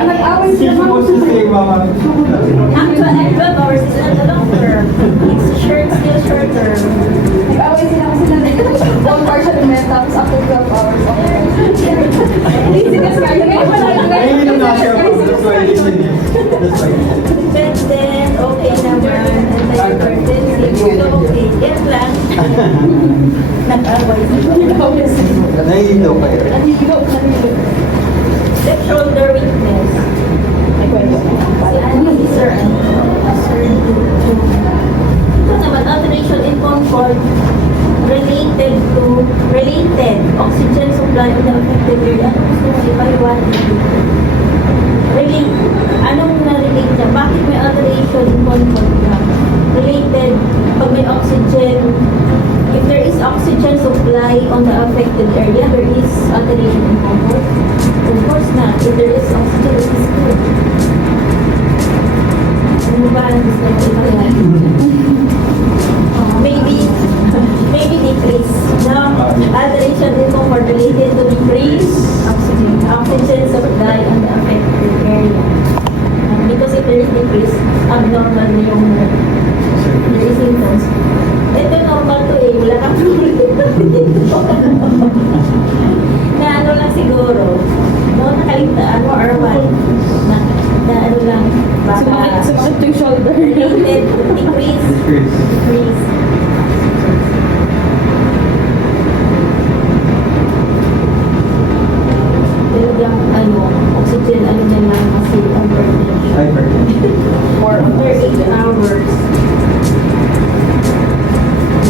Nag-away She's supposed to say, Mama. Actually, 12 hours is not the long term. It's still short term. Nag-away sila kasi one partial met, tapos after 12 hours. Laziness kayo. Maybe you're not sure, Mom. That's why you did it. That's why. But then, okay naman. Anti-hypertensive. So, okay. Yan lang. Nag-away sila. Nahihilo kayo. Left shoulder weakness. Sir, ito naman, alteration in comfort related oxygen supply of the affected area. Ano gusto mo ipaliwanag dito? Anong na-relate niya? Bakit may alteration in comfort na? Related, pag may oxygen, if there is oxygen supply on the affected area, there is alteration in comfort. Of course not. If there is oxygen, it is good. Ano ba ang gusto mo ipaliwanag? Maybe decrease. No? Alteration in comfort related to decrease oxygen supply on the affected area. Because if there is decrease, abnormal na yung there is symptoms. Ito normal to eh. Wala kang problema. Na ano lang siguro, no, nakaligtaan mo or what? Na ano lang, baka Sumakit yung shoulder. related, decrease, Decrease. decrease. Talagang ano, oxygen, ano na lang kasi hypertension. Hypertension. For under 8 hours.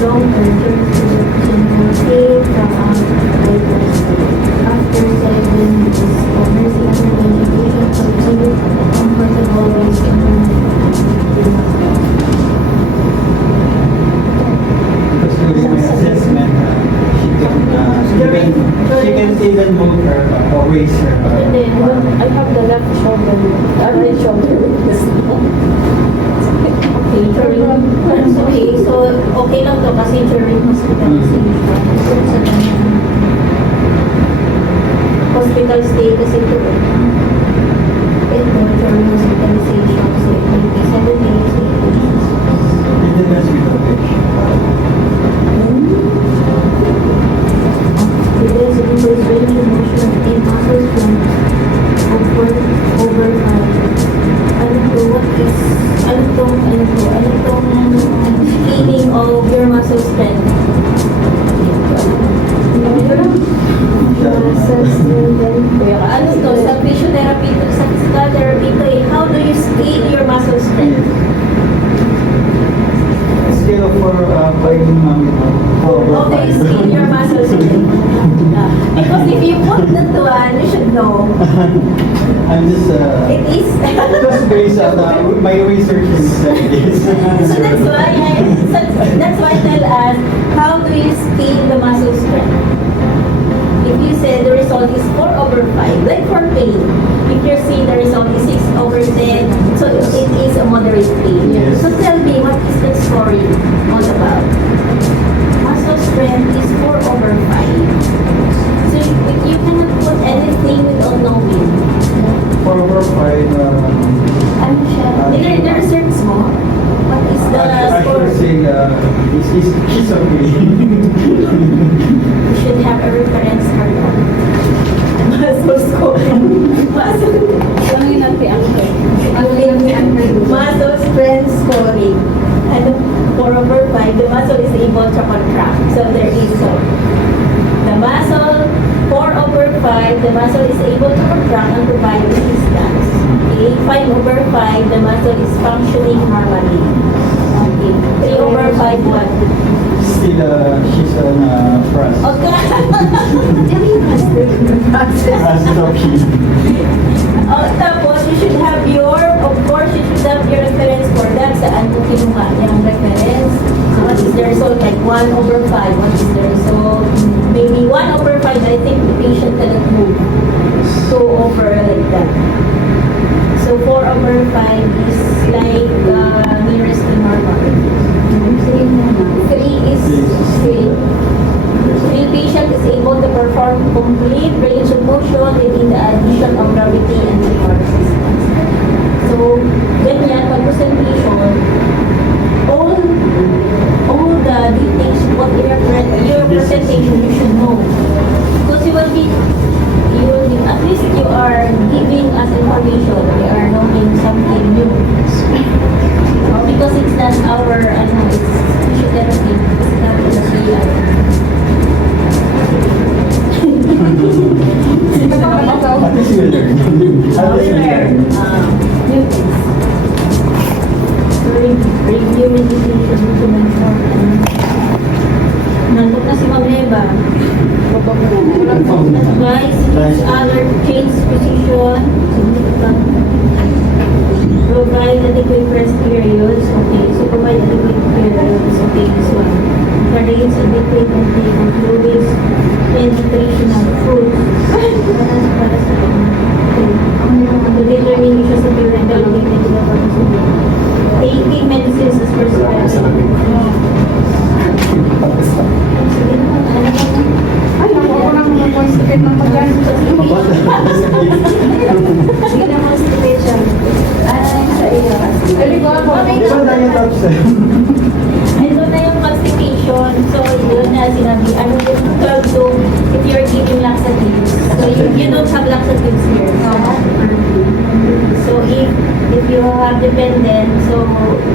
Long term generally from after 7 days of nursing intervention, patient continue comfortable with Because during my assessment, she can even move her or raise her. And then, I have the left shoulder, right shoulder. Okay, okay, so okay lang to kasi during hospitalization. So, sa hospital stay kasi ito. Ito, during hospitalization, so it may be 7 days. It depends with the patient. It is a very emotional in muscles from over time. Ano to, what is, ano tong feeling of your muscle strength? Ano to, sa physiotherapy to, sa physical therapy to, how do you scale your muscle strength? Scale of 5 How do you scale your muscle strength? Because if you put that one, you should know. I'm just It is. just based on my research is like this. So that's why I tell us, how do you scale the muscle strength? If you say the result is 4/5, like for pain, if you're saying the result is 6/10, so it is a moderate pain. Yes. So tell me, what is the story all about? Muscle strength is 4/5. So if you cannot put anything without knowing, 4/5. ano siya? The research mo? What is the I score? should say she's okay. You should have a reference for that. Muscle score. Muscle. Ano yun ang piangke? Muscle strength scoring. Ano, 4/5, the muscle is able to contract. So there is the muscle, 4/5, the muscle is able to contract and provide resistance. Okay, 5/5, the muscle is functioning normally. Okay, 3/5, what? Still, she's on front. Okay. Oh, tapos, you should have of course, you should have your reference for that. Saan mo kinuha yung reference? So, what is the result? Like 1/5, what is the result? Maybe 1/5, I think the patient cannot move. 2/, like that. So, 4/5 is like nearest to normal. 3 is 3. The patient is able to perform complete range of motion within the addition of gravity and support resistance. So, ganyan, pag presentation, all the details, what your presentation, you should know. Because at least you are giving us information, we are knowing something new. Because it's not it's physiotherapy, it's not the CI. At least you learn. At least you learn. New things. So, review meditation, nandun na si Ma'am Eva. Advise each other to change position. Provide adequate rest periods. Okay, so provide adequate periods. Okay, this one. Encourage adequate intake of fluids, penetration of food. Para sa okay. To determine issues of irritability to the participant. Taking medicines as prescribed. Ay, naku, ako lang mga constipate ng pagyan. Sige na constipation. Sa iyo. Ay, ko ako. Okay, Di ba diet up, sir? ito na yung constipation. So, yun na sinabi, ano yung 12 to, if you're giving laxatives, so you don't have laxatives here. So if you have dependent, so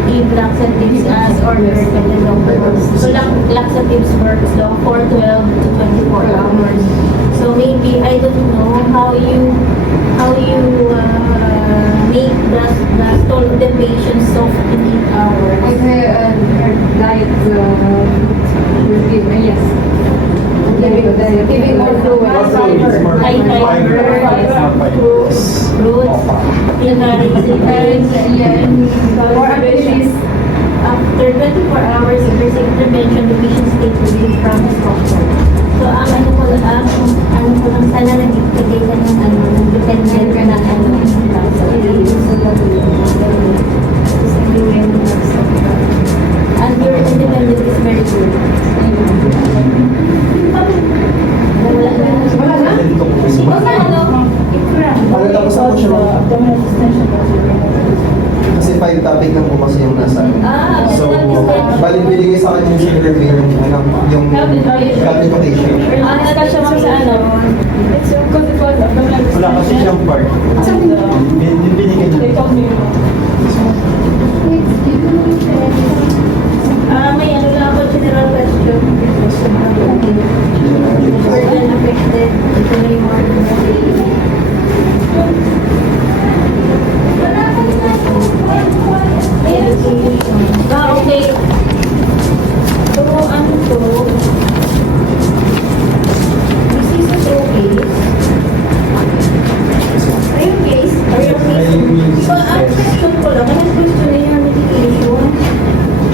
give laxatives as ordered by the doctor. So laxatives works long for 12 to 24 hours. So maybe I don't know how you make the stall of the patient soft in 8 hours. Like her diet will give, yes. Giving more fluid. Also, it's more High fiber. fiber, fruits, More activities. After 24 hours, if there's intervention, the patient stays relieved from his doctor. So, ang ano ko lang sana nagbigay ka ng dependent ka na and your independent is very good. Wala na. Ikaw na ano? Ano tapos ako siya kasi 5 topic lang po kasi yung nasa. So, bali binigay sa akin yung survey yung health education. Discussion mo sa ano? It's your consequence of the Wala kasi siyang part. Binigay They niya. told me. May ano lang ako, general question. Burden affected. Ito na yung mga okay. So, ano to? This is a showcase. Are you case? Are you case? So, ang question ko lang, ang question na yung medication.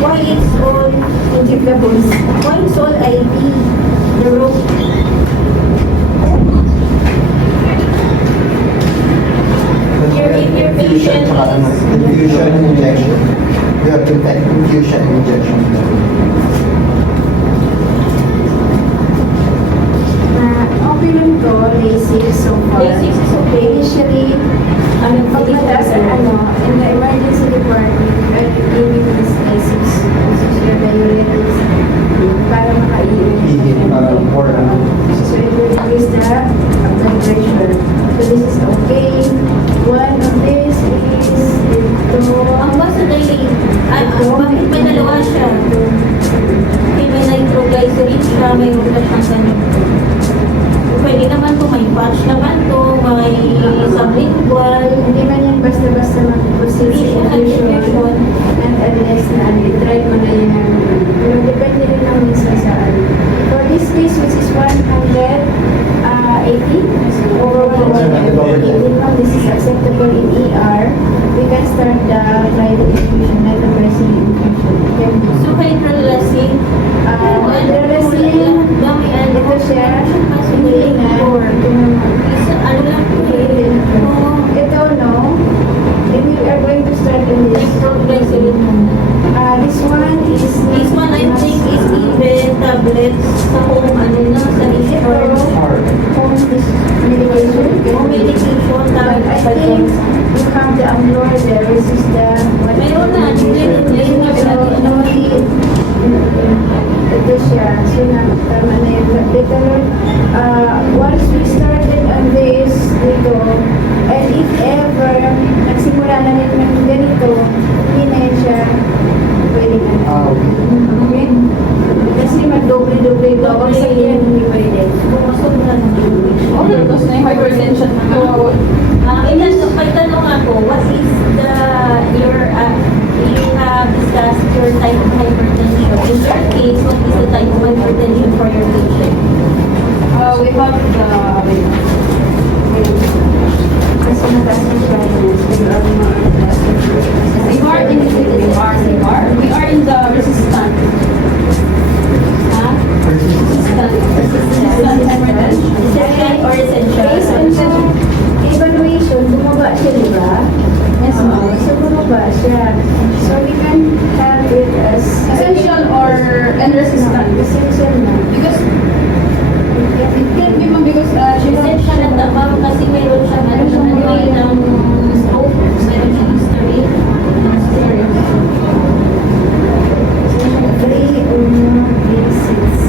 Why it's all injectables? Why it's all IV? The rope. Your patient Infusion and injection. You have to take infusion and injection. Okay lang to, basic so far. Basics is okay. Initially, pag mataas ang in the emergency department, I giving this basics, this is your diuretics, para Higit para more So it will reduce the blood pressure. So this is okay. One of this is ito. Ang basta daily, bakit may dalawa siya? Okay, may nitroglycerin siya, may ulat ng ganito. Pwede naman to, may patch naman to, may sublingual. Hindi man yan basta-basta mag-proceed sa infusion and unless na i-try mo na yan. Pero depende rin ang minsan sa ano. For this case, which is 180 or 180, this is acceptable in ER, we can start the private infusion, not the pressing infusion. Can be. So, hydrolyzing. Hydrolyzing, ito siya, hindi na, ito naman. Ano lang po eh. Ito, no? If we are going to start in this, Nitroglycerin muna. this one is, This one I think is even tablets sa home, ano na, sa insurance. home medication. Home medication, But I think you have the Amlor there, which is the, what? Meron na, Ito siya. So, tama na yun. But later on, once we started on this, dito, and if ever, nagsimula na rin ng ganito, hindi na yun siya pwede na. Okay? Kasi mag-doble-doble ito. Kung sa yan, hindi pwede. Pumasok na ng Okay, tapos na yung hypertension. May tanong ako, what is you have discussed your type of hypertension. In your case, what is the type of hypertension for your patient? We have the, Kasi mataas na siya. we are in the resistant. Ha? Resistant hypertension. Essential or Based on essential? the evaluation, bumaba siya, di ba? Yes, ma'am. So, bumaba siya. So, we can have it as Essential or resistant. essential na. Because it can't be ma'am because she has Essential na tabang kasi meron siya ng stroke, meron siyang history. Three or more basics.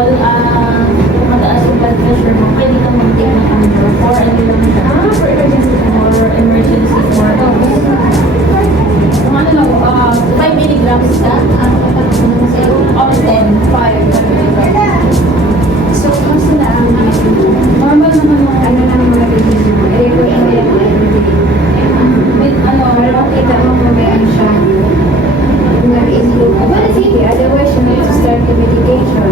example, kung mataas yung blood pressure mo, pwede ka mag-take ng ano, for ano lang siya. For emergency. For emergency. For Kung ano lang, 5 milligrams ka? Or 10? 5. So, kamusta na ang Normal naman yung ano ng mga babies mo? Record mo yan everyday. with ano, Para makita mo kung meron siyang nag-improve ka ba? Sige, otherwise you need to start the medication.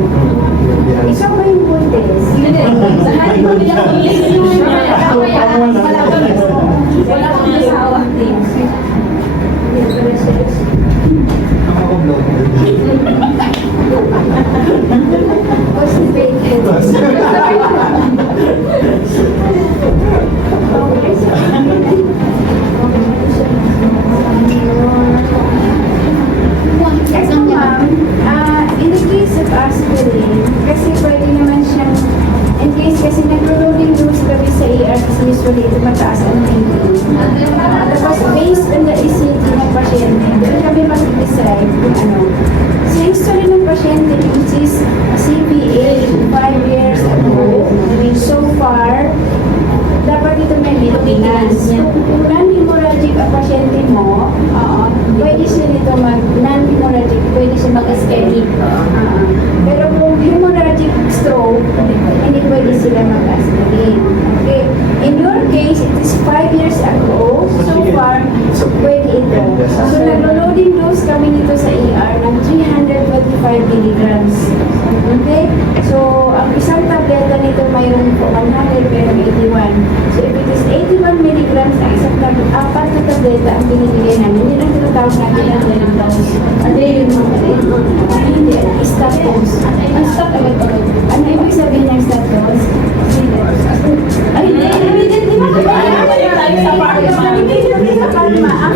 Ikaw ba yung buntis? hindi. Sa hari ko nila kung wala kang asawa. Hindi pala siya. Ako vlog. Constipated. Ito ma'am, in the case of aspirin, kasi pwede naman siyang, in case kasi nag-rolling dose kami sa ER kasi usually ito mataas ang ADE. Tapos based on the ECG ng pasyente, doon kami mag-decide kung ano. Sa history ng pasyente, which is CPA 5 years ago, so far, dapat ito may maintenance. Kung non-hemorrhagic ang pasyente mo, pwede siya nito non-hemorrhagic, pwede siya mag-ischemic. Pero kung hemorrhagic stroke, hindi pwede sila mag-aspirin. Okay. In your case, it is 5 years ago, so far, pwede ito. So, naglo-loading dose kami nito sa ER ng 325 milligrams. Okay? So, ang isang tableta nito mayroon po 100 pero 81. So, if it is 81 milligrams, ang isang tableta, 4 na tableta ang binibigay namin. Yun ang tinatawag natin ang daily dose. Ano yun mga hindi, stop dose. Ang stop agad. Ano ibig sabihin ng stop dose? Ay, hindi mo ba? Sa pharma. Hindi sa pharma.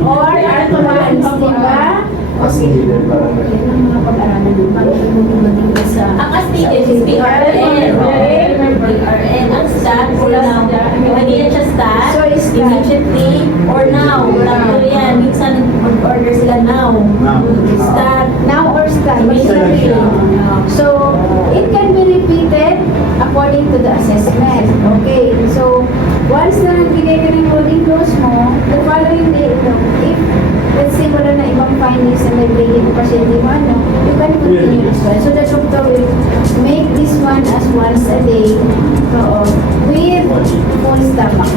Or advance, di ba? As needed parang ganun. Yan ang mga pag-aralan ng pag-ibig sa... Ang astitis is PRN. PRN. Ang stat or now. Pwede yan siya stat, So, is stat. immediately, or now. Tatlo yan. Minsan mag-order sila now. Now. Stat. Now or start? Immediately. So, it can be repeated according to the assessment. Okay, so, once na nagbigay ka ng loading dose mo, the following day, if let's say wala na ibang findings na nagbigay ng pasyente mo, ano, you can continue as well. So, the doctor will make this one as once a day with full stomach.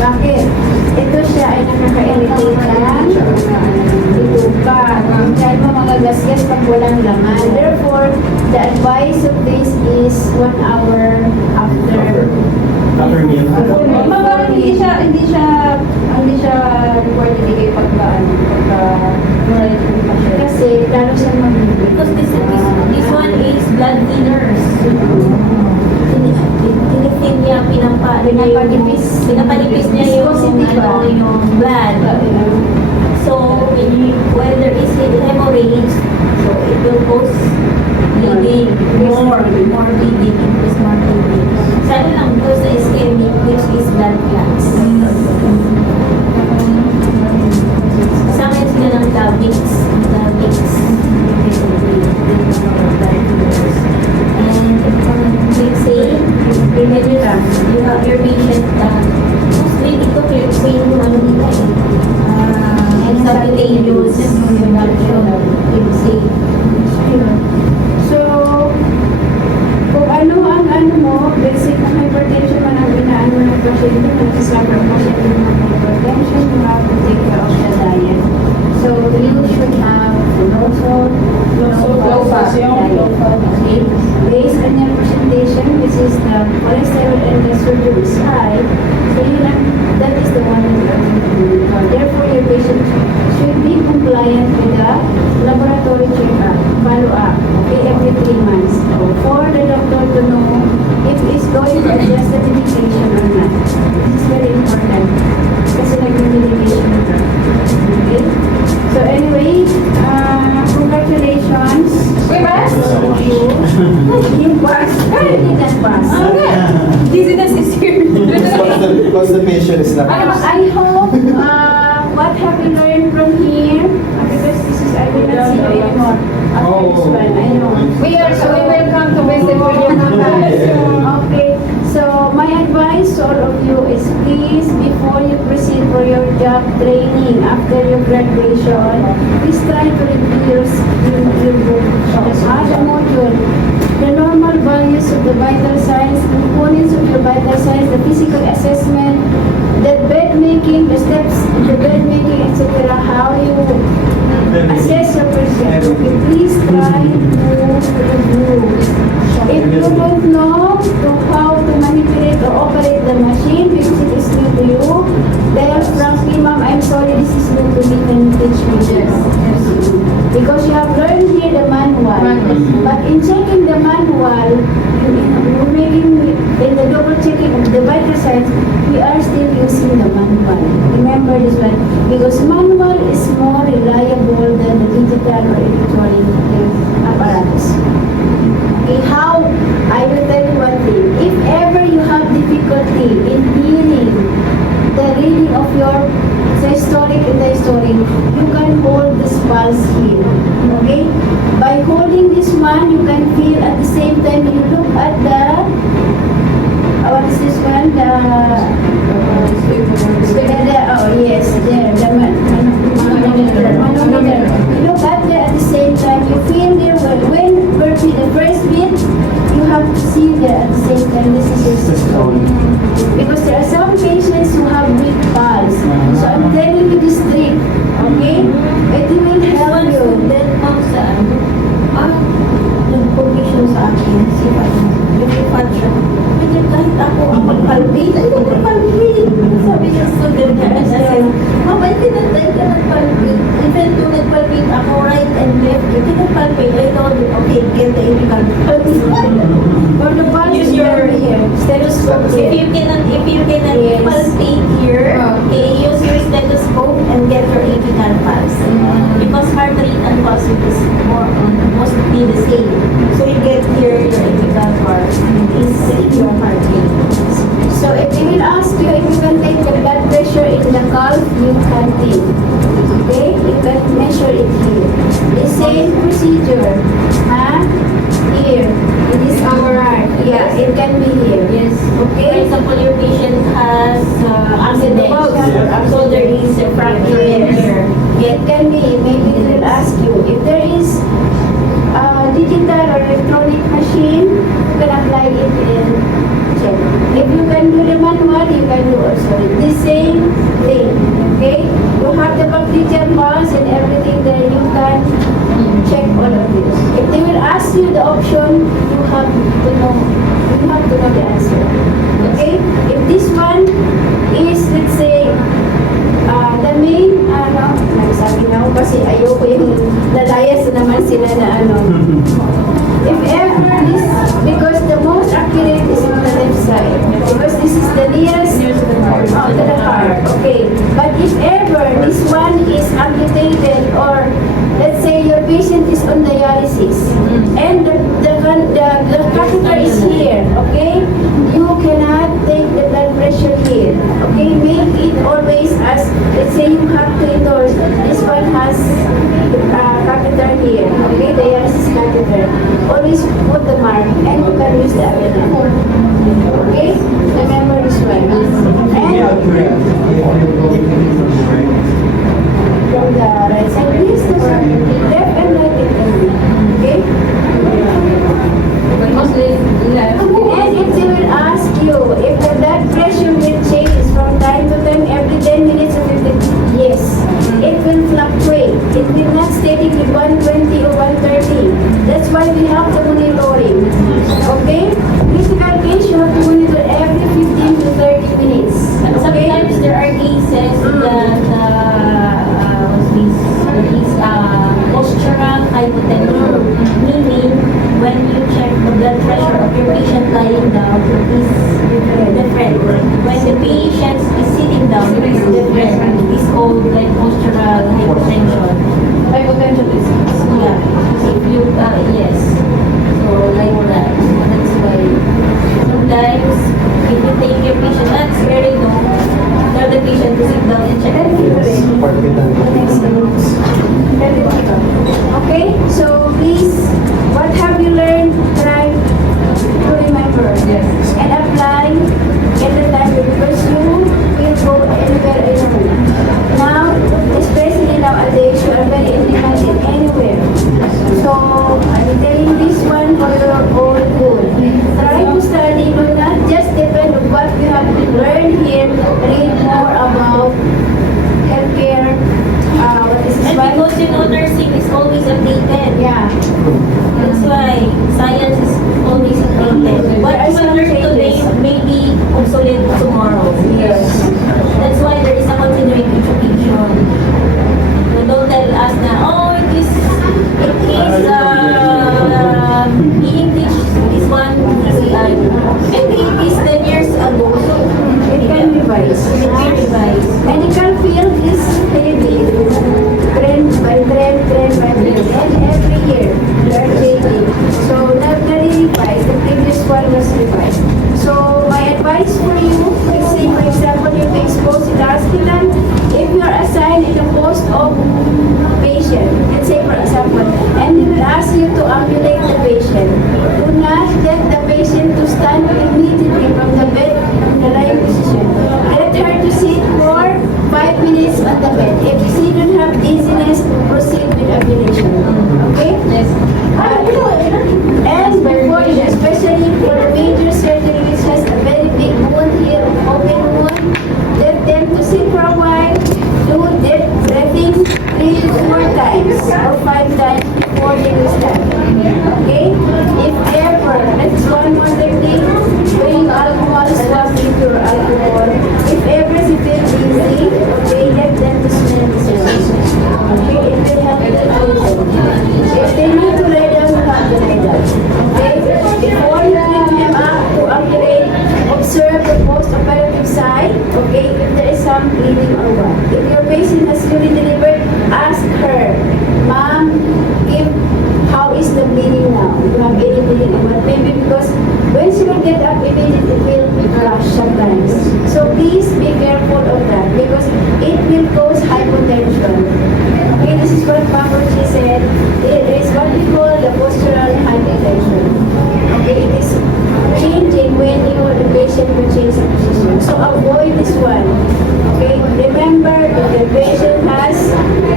Bakit? Ito siya ay nakaka-irritate ng bituka. Dahil mo magagasgas pag walang laman. Therefore, the advice of this is 1 hour after. After meal. Mga hindi siya reported kay pagkaan pagka Kasi lalo siya magbibig. Because this one is blood thinners. Tinithin niya, pinapanipis niya yung, yung blood. So, when there is hemorrhage, so it will cause bleeding, more bleeding, increase more bleeding. Sana lang because the ischemic, which is blood clots. Sa akin sila ng Davix. And let's say, when you have your patient, mostly dito, say yung ano nila and subcutaneous reduction, let's say. So, kung ano ang ano mo, basic na hypertension man ang inaan mo ng pasyente, nagsasuffer ang pasyente ng hypertension, you have to take care of the diet. So, you should have low salt, low fat diet. Okay? Based on your presentation, which is the cholesterol and the sodium is high, so that is the one that you are going to do. Therefore, your patient should be compliant with the laboratory check-up, follow-up, okay, every 3 months. So, for the doctor to know if he's going to adjust the medication or not. This is very important. Kasi nag-medication na ka. Okay? So, anyway, congratulations. You passed. You didn't pass. dizziness is here. Because the patient is not. I hope, what have you learned from here? Because this is, I will not see you anymore. After hypertension, please try to review your book. The module, the normal values of the vital signs, components of the vital signs, the physical assessment, the bed making, the steps in the bed making, etc. How you assess your patient. Okay, please try to review. If you don't know how to manipulate or operate the machine because it is new to you, then frankly, ma'am, I'm sorry, this is new to me. Can you teach me? Yes. Because you have learned here the manual. But in checking the manual, you're making in the double checking of the vital signs, we are still using the manual. Remember this one, because manual is more reliable than the digital or electronic apparatus. Okay, how? I will tell you one thing. If ever you have difficulty in hearing the reading of your systolic and diastolic, you can hold this pulse here. Okay? By holding this one, you can feel at the same time you look at the what is this one? Yes, there, the manometer. You look at there at the same time, you feel there when Bertie, the first beat, you have to see there at the same time, this is your systolic. Because there are some patients who have weak pulse. So I'm telling you this trick, okay? It will help you. Then, ma'am, nag-provision sa akin, si Patricia. Kasi kahit ako ang mag-palpate, ay mag-palpate. Sabi niya, student niya, ma'am, ay tinatay ka nag-palpate. Even to nag-palpate ako, right and left, if you nag-palpate, I told you, okay, get the epical palpate. For the pulse, Use your stethoscope If here. you cannot Yes. palpate here, okay, use your stethoscope and get your apical pulse. Because heart rate and pulse rate is mostly the same. So you get here your apical pulse is your heart rate. So if they will ask you if you can take the blood pressure in the calf, you can take. Okay? You can measure it here. The same procedure. Huh? Here. It is our heart. Yeah, it can be here. Yes. For Okay? example, your patient has accident, Yeah. so there is a fracture here. It can be. Maybe they will ask you if there is a digital or electronic machine, you can apply it in check. If you can do the manual, you can do also the same thing. Okay? You have the bacterial pulse and everything there, you can check all of this. If they will ask you the option, you have to know. You have to know the answer. Okay? If this one is, let's say, the main, nagsabi na ako kasi ayoko yung lalayas na naman sila na If ever this, because the most accurate is on the left side. Because this is the nearest to the heart. Okay. But if ever this one is amputated or let's say your patient is on dialysis and the catheter is here, okay? You cannot take the blood pressure here. Okay? Make it always as, let's say you have to endorse, this one has catheter here. Okay? Dialysis catheter. Always put the mark and you can use the other one. Okay? Remember this one. Yeah, And correct. from the right side, please the left and right it can be. Okay? And if they will ask you if the blood pressure will change from time to time every 10 minutes or 15, yes, it will fluctuate. It will not steady with 120 or 130. That's why we have the monitoring. Okay? Critical case, you have to monitor every 15 to 30 minutes. Okay? Sometimes there are cases that postural hypotension, meaning when you check the blood pressure of your patient lying down, is different. When the patient is sitting down, it is different. It is called like postural hypotension. Hypotension is. Yeah. If you, yes. you know, nursing is always updated. Yeah. That's why science is always updated. What you will learn today may be obsolete tomorrow. Yes. That's why there is a continuing education. So don't tell us na, oh, it is being teach is one PCI. Maybe it is 10 years ago. So It can revise. it can revise. Medical field is heavy. Trend by trend by trend. And every year, they are changing. So, not really revised. The previous one was revised. So, my advice for you is, say, for example, you've exposed in the hospital, if you are assigned in the post of patient, let's say, for example, and they will ask you to ambulate the patient, do not get the patient to stand immediately from the bed in the lying position. Let her to sit for 5 minutes on the bed. If she don't have dizziness, proceed with ambulation. Okay? Yes. And before you, especially for the major surgery which has a very big wound here, open wound, let them to sit for a while, do deep breathing 3-4 times or 5 times before they will stand. Okay? If ever, that's one more technique, bring alcohol, swab into alcohol. If ever she feels dizzy, okay, let them to smell the surgery. Okay? It will help the patient. If they need to lie down, you have to lie down. Okay? Before you bring them up to ambulate, observe the post-operative side. Okay? If there is some bleeding or what. If your patient has newly delivered, ask her, Ma'am, how is the bleeding now? You have any bleeding or what? Maybe because when she will get up, immediately it will rush sometimes. So please be careful of that because it will cause hypotension. Okay, this is what Babaji said. It is what we call the postural hypertension. Okay, it is changing when the patient will change the position. So avoid this one. Okay, remember if the patient has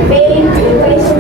pain, the patient